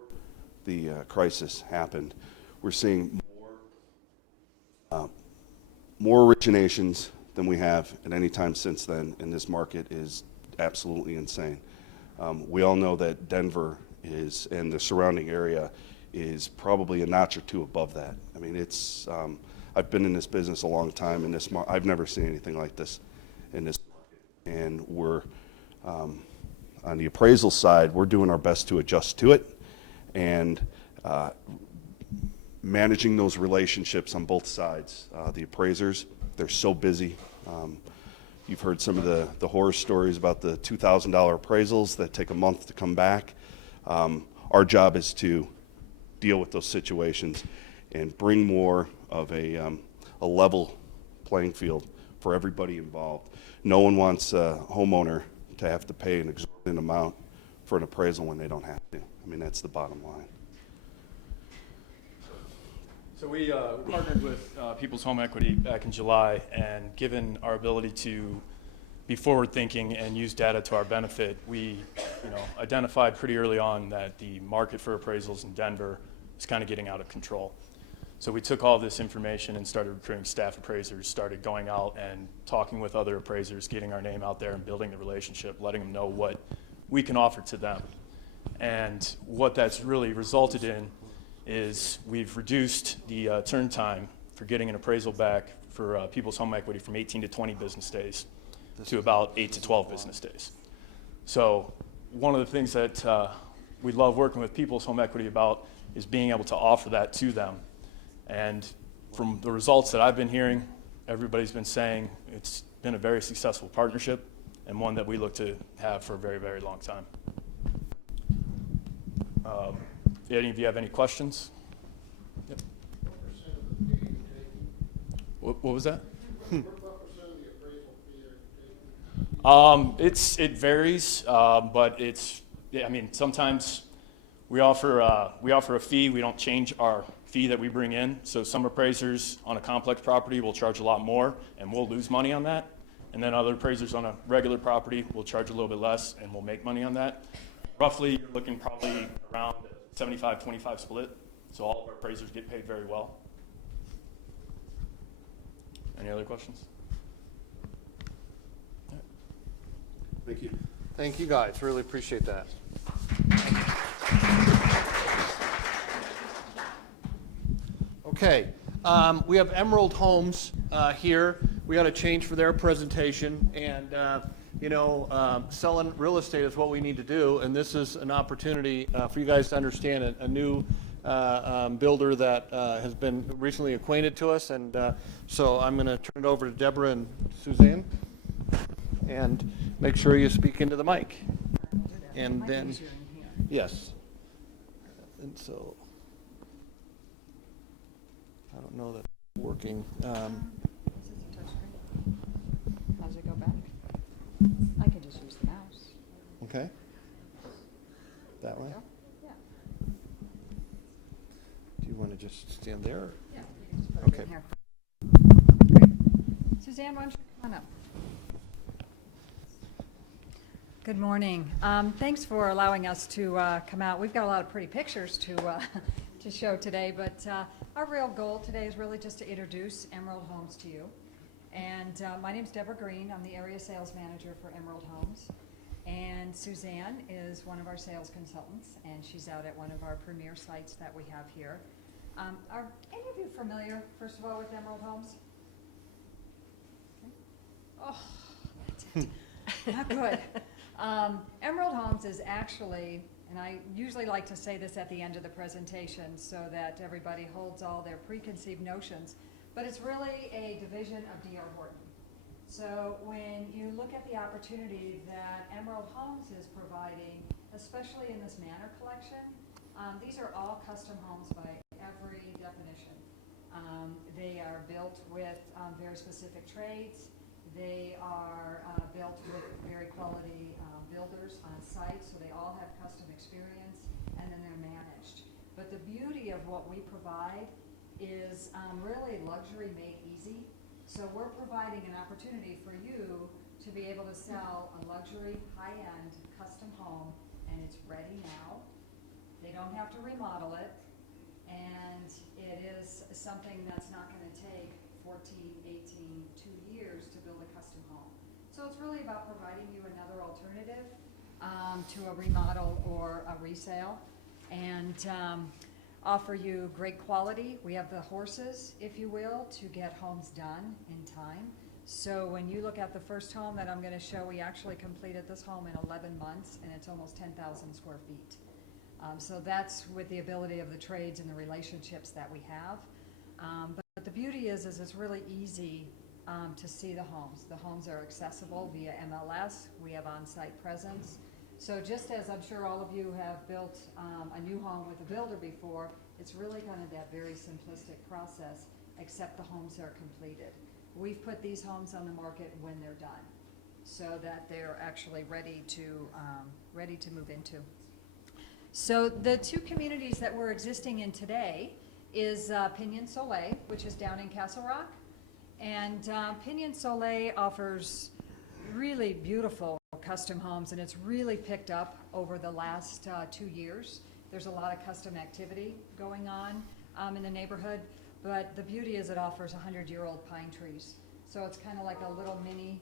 the crisis happened. We're seeing more originations than we have at any time since then, and this market is absolutely insane. We all know that Denver and the surrounding area is probably a notch or two above that. I mean, I've been in this business a long time, and I've never seen anything like this in this market. And we're, on the appraisal side, we're doing our best to adjust to it, and managing those relationships on both sides. The appraisers, they're so busy. You've heard some of the horror stories about the $2,000 appraisals that take a month to come back. Our job is to deal with those situations and bring more of a level playing field for everybody involved. No one wants a homeowner to have to pay an exorbitant amount for an appraisal when they don't have to. I mean, that's the bottom line. So we partnered with People's Home Equity back in July, and given our ability to be forward-thinking and use data to our benefit, we identified pretty early on that the market for appraisals in Denver is kind of getting out of control. So we took all this information and started recruiting staff appraisers, started going out and talking with other appraisers, getting our name out there and building the relationship, letting them know what we can offer to them. And what that's really resulted in is we've reduced the turn time for getting an appraisal back for People's Home Equity from 18 to 20 business days to about 8 to 12 business days. So one of the things that we love working with People's Home Equity about is being able to offer that to them. And from the results that I've been hearing, everybody's been saying it's been a very successful partnership and one that we look to have for a very, very long time. Any of you have any questions? Yep. What was that? It varies, but sometimes we offer a fee. We don't change our fee that we bring in. So some appraisers on a complex property will charge a lot more, and we'll lose money on that. And then other appraisers on a regular property will charge a little bit less, and we'll make money on that. Roughly, you're looking probably around 75-25 split. So all of our appraisers get paid very well. Any other questions? Thank you. Thank you, guys. Really appreciate that. Okay, we have Emerald Homes here. We got a change for their presentation, and selling real estate is what we need to do, and this is an opportunity for you guys to understand a new builder that has been recently acquainted to us, and so I'm going to turn it over to Deborah and Suzanne, and make sure you speak into the mic. And then, yes, and so. I don't know that it's working. Does it go back? I can just use the mouse. Okay. That way? Yeah. Do you want to just stand there? Yeah, you can just put it Okay. in here. Great. Suzanne, why don't you come on up? Good morning. Thanks for allowing us to come out. We've got a lot of pretty pictures to to show today, but our real goal today is really just to introduce Emerald Homes to you. And my name's Deborah Green. I'm the area sales manager for Emerald Homes. And Suzanne is one of our sales consultants, and she's out at one of our premier sites that we have here. Are any of you familiar, first of all, with Emerald Homes? Okay. Oh, that's it. Not good. Emerald Homes is actually, and I usually like to say this at the end of the presentation so that everybody holds all their preconceived notions, but it's really a division of D.R. Horton. So when you look at the opportunity that Emerald Homes is providing, especially in this Manor collection, these are all custom homes by every definition. They are built with very specific trades. They are built with very quality builders on site, so they all have custom experience, and then they're managed. But the beauty of what we provide is really luxury made easy. So we're providing an opportunity for you to be able to sell a luxury, high-end, custom home, and it's ready now. They don't have to remodel it, and it is something that's not going to take 14, 18, 2 years to build a custom home. So it's really about providing you another alternative to a remodel or a resale, and offer you great quality. We have the horses, if you will, to get homes done in time. So when you look at the first home that I'm going to show, we actually completed this home in 11 months, and it's almost 10,000 square feet. So that's with the ability of the trades and the relationships that we have. But the beauty is it's really easy to see the homes. The homes are accessible via MLS. We have on-site presence. So just as I'm sure all of you have built a new home with a builder before, it's really kind of that very simplistic process, except the homes are completed. We've put these homes on the market when they're done, so that they're actually ready to move into. So the two communities that we're existing in today is Pinion Soleil, which is down in Castle Rock. And Pinion Soleil offers really beautiful custom homes, and it's really picked up over the last 2 years. There's a lot of custom activity going on in the neighborhood, but the beauty is it offers 100-year-old pine trees. So it's kind of like a little mini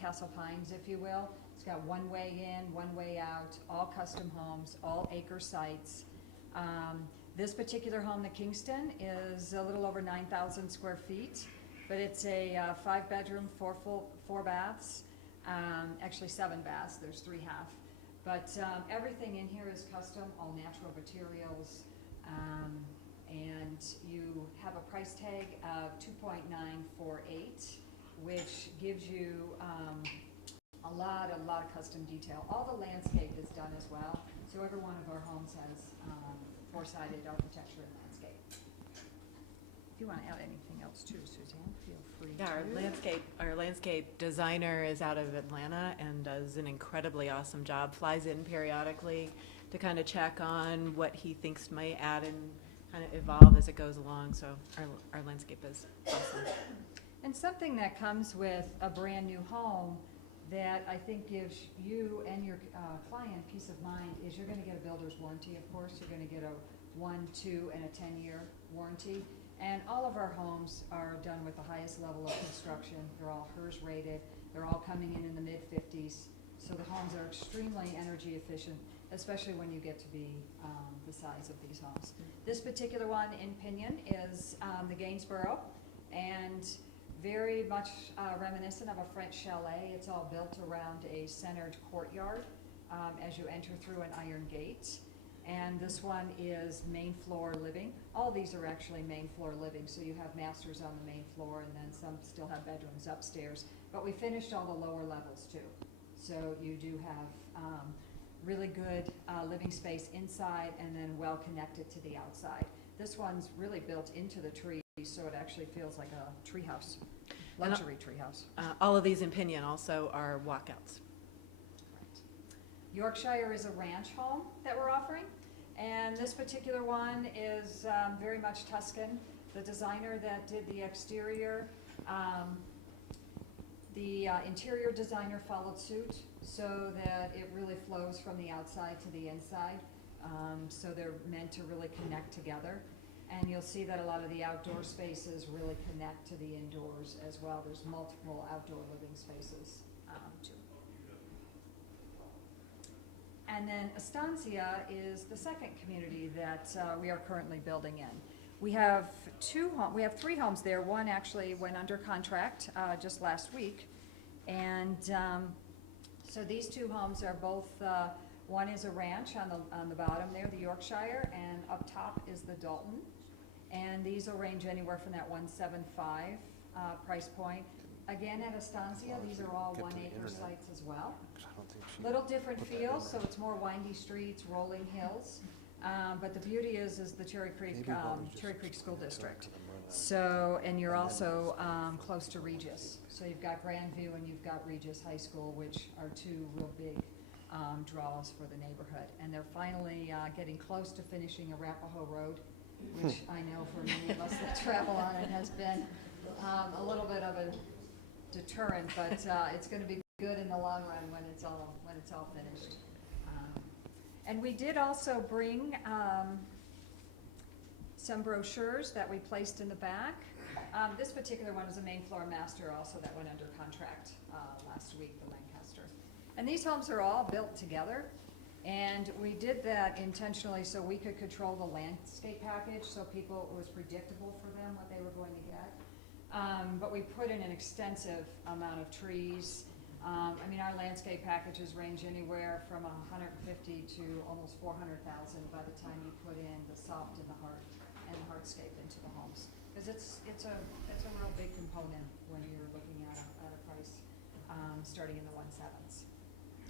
Castle Pines, if you will. It's got one way in, one way out, all custom homes, all acre sites. This particular home, the Kingston, is a little over 9,000 square feet, but it's a 5-bedroom, 4 baths, actually 7 baths, there's 3 half. But everything in here is custom, all natural materials, and you have a price tag of $2.948, which gives you a lot of custom detail. All the landscape is done as well, so every one of our homes has four-sided architecture and landscape. If you want to add anything else too, Suzanne, feel free Yeah, to. our landscape designer is out of Atlanta and does an incredibly awesome job. Flies in periodically to kind of check on what he thinks might add and kind of evolve as it goes along. So our landscape is awesome. And something that comes with a brand new home that I think gives you and your client peace of mind is you're going to get a builder's warranty, of course. You're going to get a 1, 2, and a 10-year warranty. And all of our homes are done with the highest level of construction. They're all HERS rated. They're all coming in the mid-50s. So the homes are extremely energy efficient, especially when you get to be the size of these homes. This particular one in Pinion is the Gainsborough, and very much reminiscent of a French chalet. It's all built around a centered courtyard as you enter through an iron gate. And this one is main floor living. All these are actually main floor living, so you have masters on the main floor, and then some still have bedrooms upstairs. But we finished all the lower levels too. So you do have really good living space inside and then well connected to the outside. This one's really built into the tree, so it actually feels like a treehouse, luxury treehouse. All of these in Pinion also are walkouts. Yorkshire is a ranch home that we're offering, and this particular one is very much Tuscan. The designer that did the exterior, the interior designer followed suit so that it really flows from the outside to the inside. So they're meant to really connect together. And you'll see that a lot of the outdoor spaces really connect to the indoors as well. There's multiple outdoor living spaces too. And then Estancia is the second community that we are currently building in. We have three homes there. One actually went under contract just last week. And so these two homes are both, one is a ranch on the bottom there, the Yorkshire, and up top is the Dalton. And these will range anywhere from that 175 price point. Again, at Estancia, these are all 1 acre sites as well. Little different feel, so it's more windy streets, rolling hills. But the beauty is the Cherry Creek School District. So, and you're also close to Regis. So you've got Grandview and you've got Regis High School, which are two real big draws for the neighborhood. And they're finally getting close to finishing Arapahoe Road, which I know for many of us that travel on it has been a little bit of a deterrent, but it's going to be good in the long run when it's all finished. And we did also bring some brochures that we placed in the back. This particular one is a main floor master also that went under contract last week, the Lancaster. And these homes are all built together. And we did that intentionally so we could control the landscape package so it was predictable for them what they were going to get. But we put in an extensive amount of trees. I mean, our landscape packages range anywhere from 150 to almost 400,000 by the time you put in the soft and the hardscape into the homes, because it's a real big component when you're looking at a price starting in the 1.7s.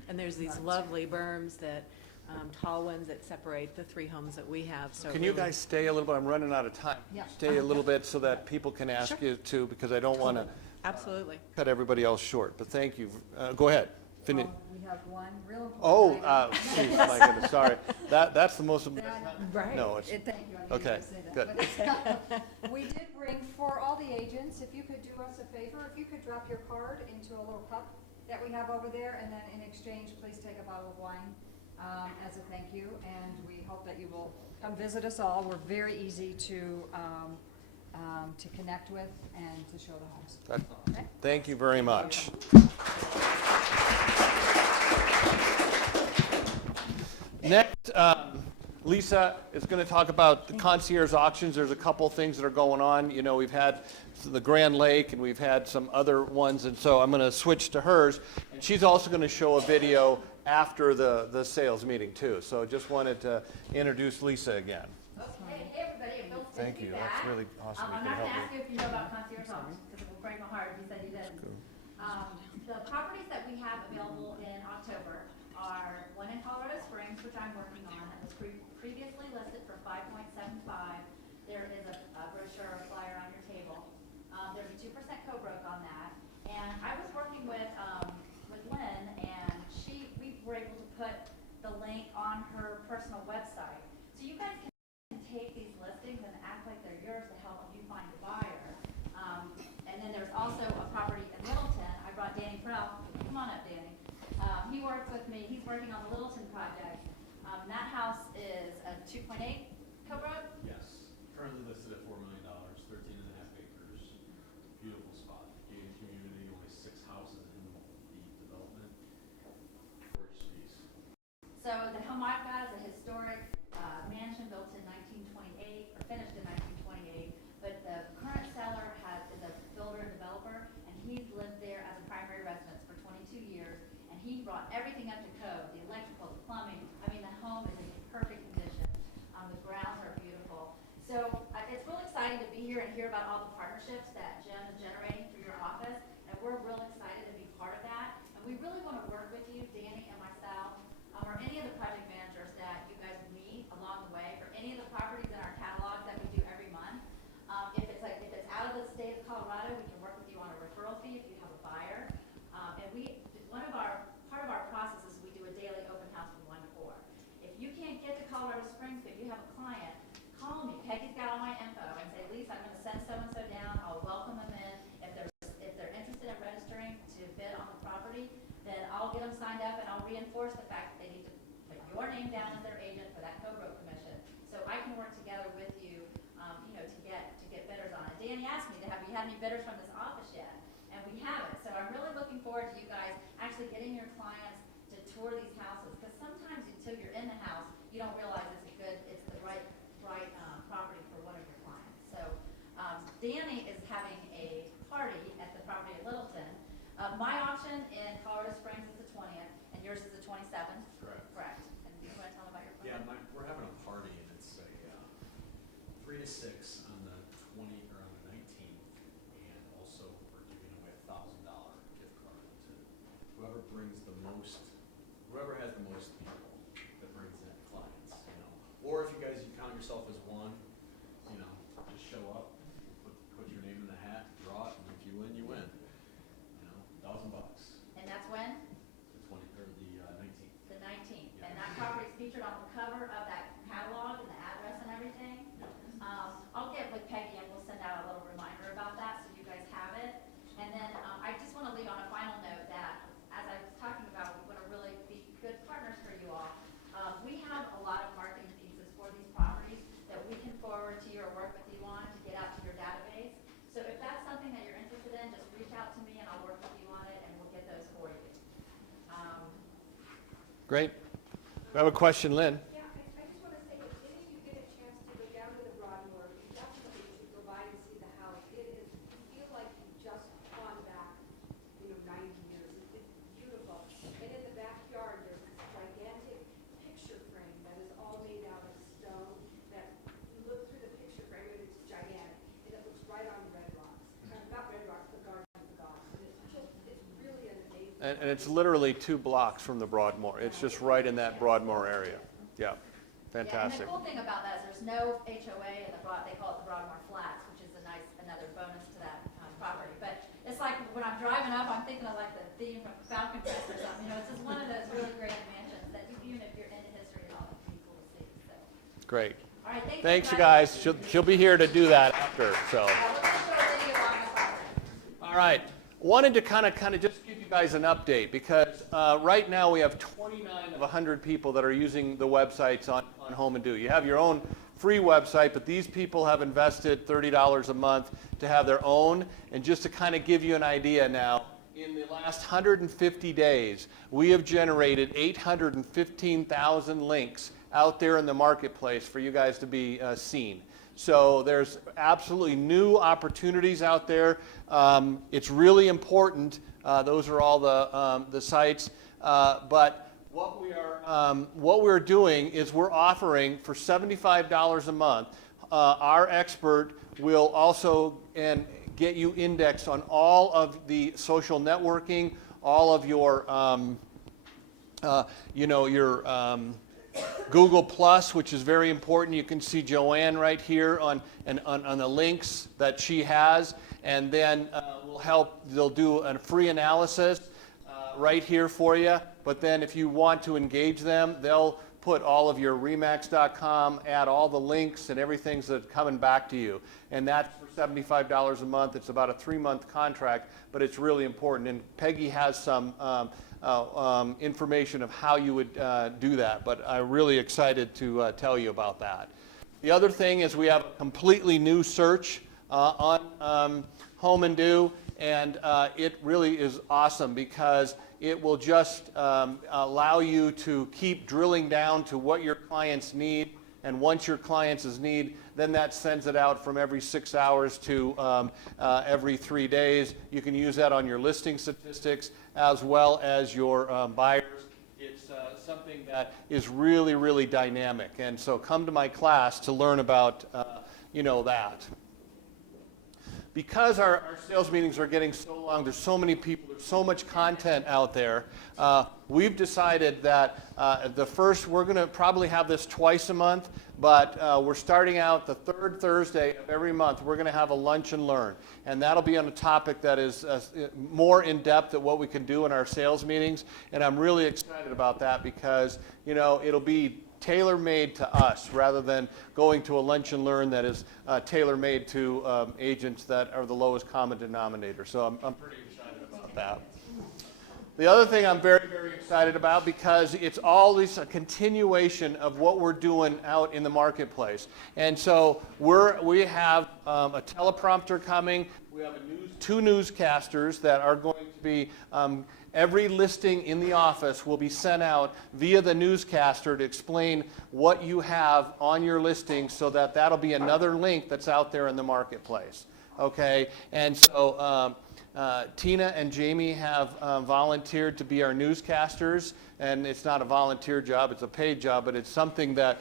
And there's these lovely berms that, tall ones that separate the three homes that we have. So Can you guys stay a little bit? I'm running out of time. Yeah. Stay a little bit so that people can ask you too, because I don't want to absolutely cut everybody else short. But thank you. Go ahead. Finish. We have one real important Oh, item. geez, my goodness, sorry. That's the most. Right. No, it's Thank you. I didn't okay. even say that. Good. But we did bring for all the agents. If you could do us a favor, if you could drop your card into a little cup that we have over there, and then in exchange, please take a bottle of wine as a thank you. And we hope that you will come visit us all. We're very easy to connect with and to show the homes. Okay? Thank you very much. Next, Lisa is going to talk about the concierge auctions. There's a couple things that are going on. You know, we've had the Grand Lake and we've had some other ones, and so I'm going to switch to hers. And she's also going to show a video after the sales meeting too. So just wanted to introduce Lisa again. Okay, hey everybody, I'm Thank you. That's really awesome. I'm not going to ask you if you know about concierge homes, because it will break my heart if you said you didn't. The properties that we have available in October are one in Colorado Springs, which I'm working on, that was previously listed for $5.75. There is a brochure or flyer on your table. There's a 2% co-broke on that. And I was working with Lynn, and we were able to put the link on her personal website. So you guys can take these listings and act like they're yours to help you find a buyer. And then there's also a property in Littleton. I brought Danny Prell. Come on up, Danny. He works with me. He's working on the Littleton project. That house is a 2.8 co-broke. Yes. Currently listed at $4 million, 13.5 acres. Beautiful spot. Gated community, only 6 houses in the development. Gorgeous piece. So the home I've got is a historic mansion built in 1928, or finished in 1928. But the current seller is a builder and developer, and he's lived there as a primary residence for 22 years. And he brought everything up to code, the electrical, the plumbing. I mean, the home is in perfect condition. The grounds are beautiful. So it's really exciting to be here and hear about all the partnerships that Jim is generating for your office. And we're real excited to be part of that. And we really want to work with you, Danny and myself, or any of the project managers that you guys meet along the way for any of the properties in our catalog that we do every month. If it's out of the state of Colorado, we can work with you on a referral fee if you have a buyer. And part of our process is reinforce the fact that they need to put your name down as their agent for that co-broke commission. So I can work together with you, to get bidders on it. Danny asked me, have you had any bidders from this office yet? And we haven't. So I'm really looking forward to you guys actually getting your clients to tour these houses, because sometimes until you're in the house, you don't realize it's the right property for one of your clients. So Danny is having a party at the property at Littleton. My auction in Colorado Springs is the 20th, and yours is the 27th. Correct. Correct. And you want to tell them about your party? Yeah, we're having a party, and it's a 3 to 6 on the 20th or on the 19th, and also we're giving away a $1,000 gift card to whoever has the most people that brings in clients. Or if you count yourself as one, just show up, put your name in the hat, draw it, and if you win, you win. $1,000. And that's when? The 19th. The 19th. And that property is featured on the cover of that catalog and the address and everything. I'll get with Peggy and we'll send out a little reminder about that so you guys have it. And then I just want to leave on a final note that, as I was talking about, we want to really be good partners for you all. We have a lot of marketing pieces for these properties that we can forward to you or work with you on to get out to your database. So if that's something that you're interested in, just reach out to me and I'll work with you on it and we'll get those for you. Great. We have a question, Lynn. Yeah, I just want to say, if any of you get a chance to go down to the Broadmoor, you definitely should go by and see the house. It is, you feel like you've just gone back, 90 years. It's beautiful. And in the backyard, there's this gigantic picture frame that is all made out of stone, that you look through the picture frame and it's gigantic. And it looks right on Red Rocks. Not Red Rocks, but Garden of the Gods. And it's really an amazing. And it's literally 2 blocks from the Broadmoor. It's just right in that Broadmoor area. Yeah, fantastic. Yeah, and the cool thing about that is there's no HOA in the they call it the Broadmoor Flats, which is another bonus to that property. But it's like when I'm driving up, I'm thinking of like the theme from Falcon Crest or something. It's just one of those really great mansions that even if you're into history and all, it's pretty cool to see. So. Great. All right, thanks you guys. She'll be here to do that after. So. All right. Wanted to kind of just give you guys an update because right now we have 29 of 100 people that are using the websites on Home and Do. You have your own free website, but these people have invested $30 a month to have their own. And just to kind of give you an idea now, in the last 150 days, we have generated 815,000 links out there in the marketplace for you guys to be seen. So there's absolutely new opportunities out there. It's really important. Those are all the sites. But what we're doing is we're offering for $75 a month. Our expert will also get you indexed on all of the social networking, all of your Google Plus, which is very important. You can see Joanne right here on the links that she has, and then they'll do a free analysis right here for you. But then if you want to engage them, they'll put all of your Remax.com, add all the links and everything's that's coming back to you. And that's for $75 a month. It's about a 3-month contract, but it's really important. And Peggy has some information of how you would do that, but I'm really excited to tell you about that. The other thing is we have a completely new search on Home and Do, and it really is awesome because it will just allow you to keep drilling down to what your clients need, and once your clients' need, then that sends it out from every 6 hours to every 3 days. You can use that on your listing statistics as well as your buyers. It's something that is really, really dynamic. And so come to my class to learn about that. Because our sales meetings are getting so long, there's so many people, there's so much content out there, we've decided that we're going to probably have this twice a month, but we're starting out the 3rd Thursday of every month. We're going to have a lunch and learn, and that'll be on a topic that is more in depth at what we can do in our sales meetings, and I'm really excited about that because it'll be tailor-made to us rather than going to a lunch and learn that is tailor-made to agents that are the lowest common denominator. So I'm pretty excited about that. The other thing I'm very, very excited about, because it's always a continuation of what we're doing out in the marketplace. And so we have a teleprompter coming. We have two newscasters that are going to be, every listing in the office will be sent out via the newscaster to explain what you have on your listing, so that that'll be another link that's out there in the marketplace. Okay? And so Tina and Jamie have volunteered to be our newscasters, and it's not a volunteer job, it's a paid job, but it's something that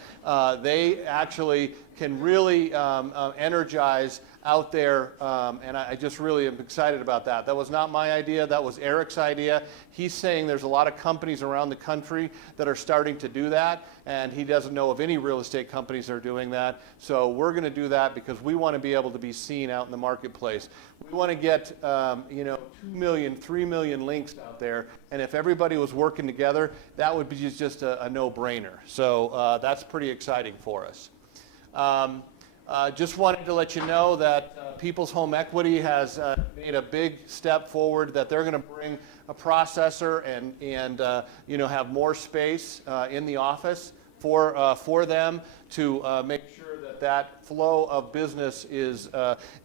they actually can really energize out there, and I just really am excited about that. That was not my idea, that was Eric's idea. He's saying there's a lot of companies around the country that are starting to do that, and he doesn't know of any real estate companies that are doing that. So we're going to do that because we want to be able to be seen out in the marketplace. We want to get 2 million, 3 million links out there, and if everybody was working together, that would be just a no-brainer. So that's pretty exciting for us. Just wanted to let you know that People's Home Equity has made a big step forward, that they're going to bring a processor and have more space in the office for them to make sure that flow of business is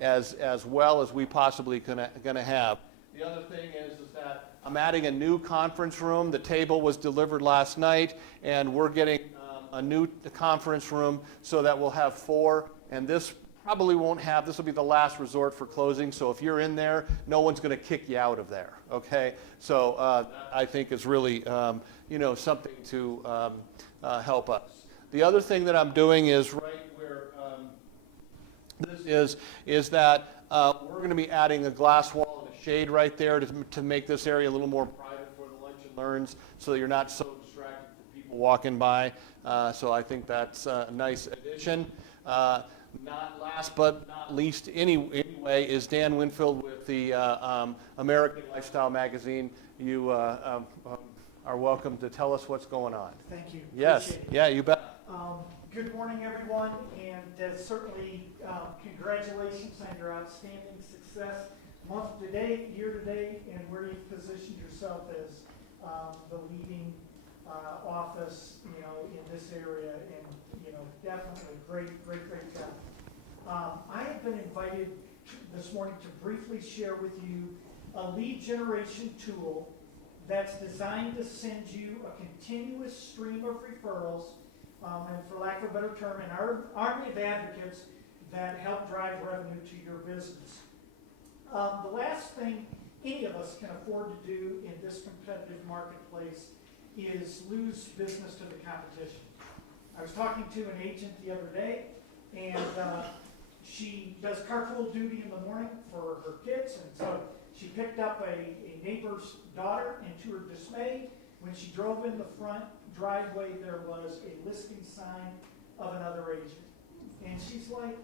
as well as we possibly going to have. The other thing is that I'm adding a new conference room. The table was delivered last night, and we're getting a new conference room so that we'll have 4. And this probably won't have, this will be the last resort for closing, so if you're in there, no one's going to kick you out of there, okay? So I think is really, something to help us. The other thing that I'm doing is right where this is that we're going to be adding a glass wall and a shade right there to make this area a little more private for the lunch and learns, so that you're not so distracted from people walking by. So I think that's a nice addition. Not last but not least anyway is Dan Winfield with the American Lifestyle magazine. You are welcome to tell us what's going on. Thank you. Yes, Appreciate it. yeah, you bet. Good morning, everyone, and certainly congratulations on your outstanding success month to date, year to date, and where you've positioned yourself as the leading office, in this area, and definitely great job. I have been invited this morning to briefly share with you a lead generation tool that's designed to send you a continuous stream of referrals, and for lack of a better term, an army of advocates that help drive revenue to your business. The last thing any of us can afford to do in this competitive marketplace is lose business to the competition. I was talking to an agent the other day, and she does carpool duty in the morning for her kids, and so she picked up a neighbor's daughter, and to her dismay, when she drove in the front driveway, there was a listing sign of another agent. And she's like,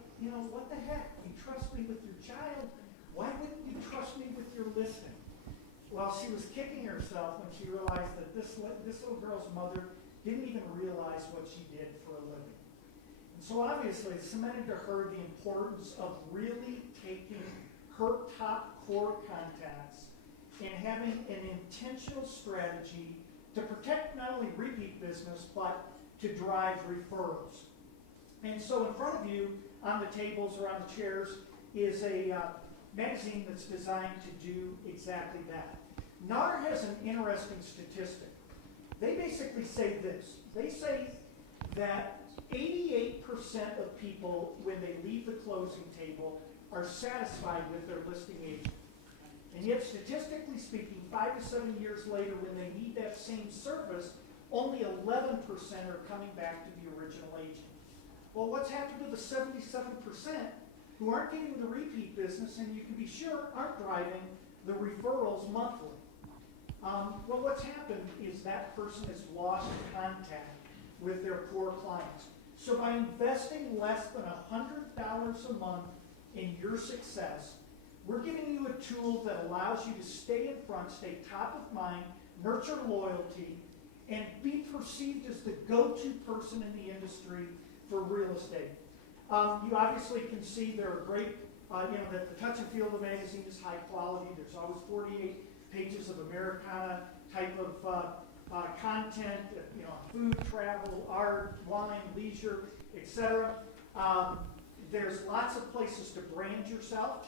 what the heck? You trust me with your child? Why wouldn't you trust me with your listing? Well, she was kicking herself when she realized that this little girl's mother didn't even realize what she did for a living. And so obviously it cemented to her the importance of really taking her top core contacts and having an intentional strategy to protect not only repeat business, but to drive referrals. And so in front of you, on the tables or on the chairs, is a magazine that's designed to do exactly that. NAR has an interesting statistic. They basically say this. They say that 88% of people, when they leave the closing table, are satisfied with their listing agent. And yet, statistically speaking, 5 to 7 years later, when they need that same service, only 11% are coming back to the original agent. Well, what's happened to the 77% who aren't getting the repeat business, and you can be sure aren't driving the referrals monthly? Well, what's happened is that person has lost contact with their core clients. So by investing less than $100 a month in your success, we're giving you a tool that allows you to stay in front, stay top of mind, nurture loyalty, and be perceived as the go-to person in the industry for real estate. You obviously can see there are great, that the touch and feel of the magazine is high quality. There's always 48 pages of Americana type of content, food, travel, art, wine, leisure, etc. There's lots of places to brand yourself.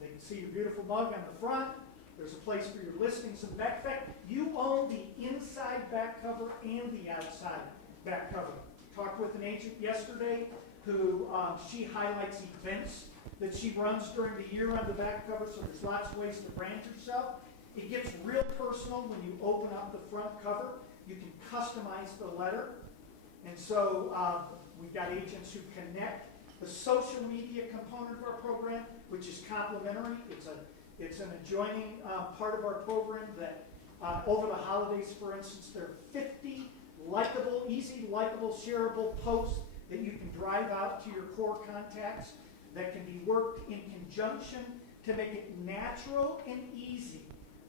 They can see your beautiful mug on the front. There's a place for your listings in the back. In fact, you own the inside back cover and the outside back cover. Talked with an agent yesterday who she highlights events that she runs during the year on the back cover, so there's lots of ways to brand yourself. It gets real personal when you open up the front cover. You can customize the letter. And so we've got agents who connect the social media component of our program, which is complementary. It's an adjoining part of our program that over the holidays, for instance, there are 50 likable, easy, likable, shareable posts that you can drive out to your core contacts that can be worked in conjunction to make it natural and easy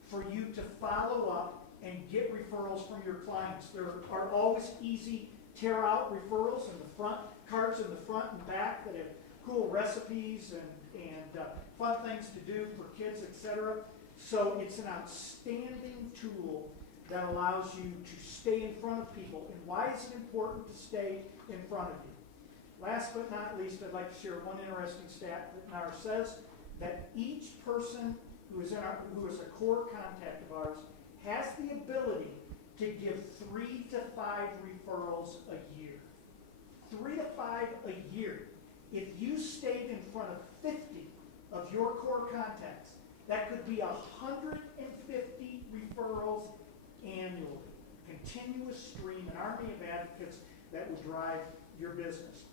for you to follow up and get referrals from your clients. There are always easy tear out referrals in the front, cards in the front and back that have cool recipes and fun things to do for kids, etc. So it's an outstanding tool that allows you to stay in front of people. And why is it important to stay in front of you? Last but not least, I'd like to share one interesting stat that NAR says that each person who is a core contact of ours has the ability to give 3 to 5 referrals a year. 3 to 5 a year. If you stayed in front of 50 of your core contacts, that could be 150 referrals annually. Continuous stream, an army of advocates that will drive your business.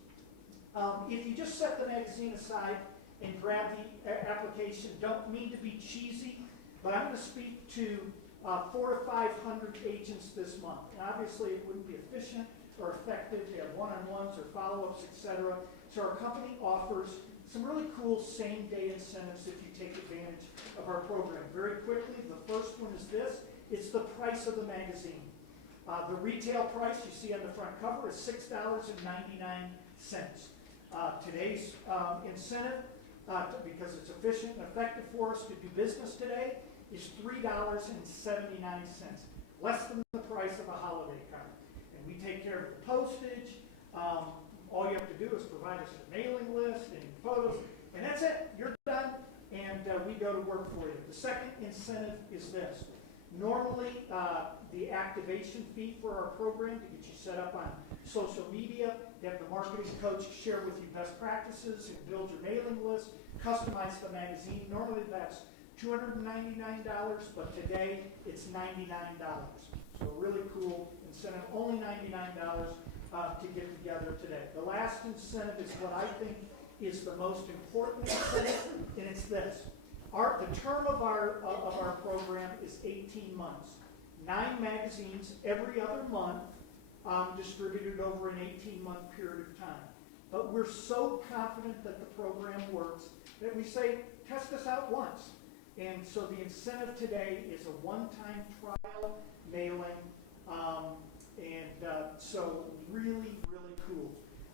If you just set the magazine aside and grab the application, don't mean to be cheesy, but I'm going to speak to 400 to 500 agents this month. And obviously, it wouldn't be efficient or effective to have one-on-ones or follow-ups, etc. So our company offers some really cool same-day incentives if you take advantage of our program. Very quickly, the first one is this. It's the price of the magazine. The retail price you see on the front cover is $6.99. Today's incentive, because it's efficient and effective for us to do business today, is $3.79, less than the price of a holiday card. And we take care of the postage. All you have to do is provide us a mailing list and photos, and that's it. You're done, and we go to work for you. The second incentive is this. Normally, the activation fee for our program to get you set up on social media, to have the marketing coach share with you best practices and build your mailing list, customize the magazine. Normally, that's $299, but today it's $99. So a really cool incentive, only $99 to get together today. The last incentive is what I think is the most important incentive, and it's this. The term of our program is 18 months. 9 magazines every other month, distributed over an 18-month period of time. But we're so confident that the program works that we say, test us out once. And so the incentive today is a one-time trial mailing, so really, really cool.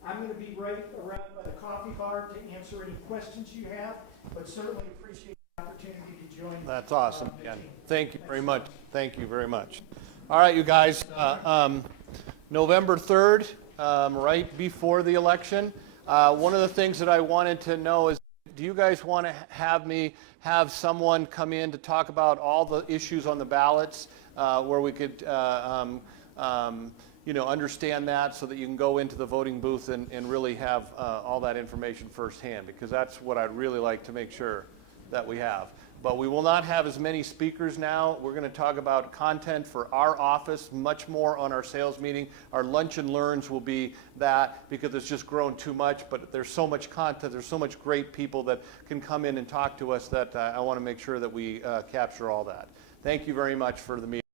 I'm going to be right around by the coffee bar to answer any questions you have, but certainly appreciate the opportunity to join. That's awesome. Thank you very much. Thank you very much. All right, you guys, November 3rd, right before the election, one of the things that I wanted to know is, do you guys want to have me have someone come in to talk about all the issues on the ballots where we could understand that so that you can go into the voting booth and really have all that information firsthand, because that's what I'd really like to make sure that we have. But we will not have as many speakers now. We're going to talk about content for our office, much more on our sales meeting. Our lunch and learns will be that, because it's just grown too much, but there's so much content, there's so much great people that can come in and talk to us that I want to make sure that we capture all that. Thank you very much for the meeting.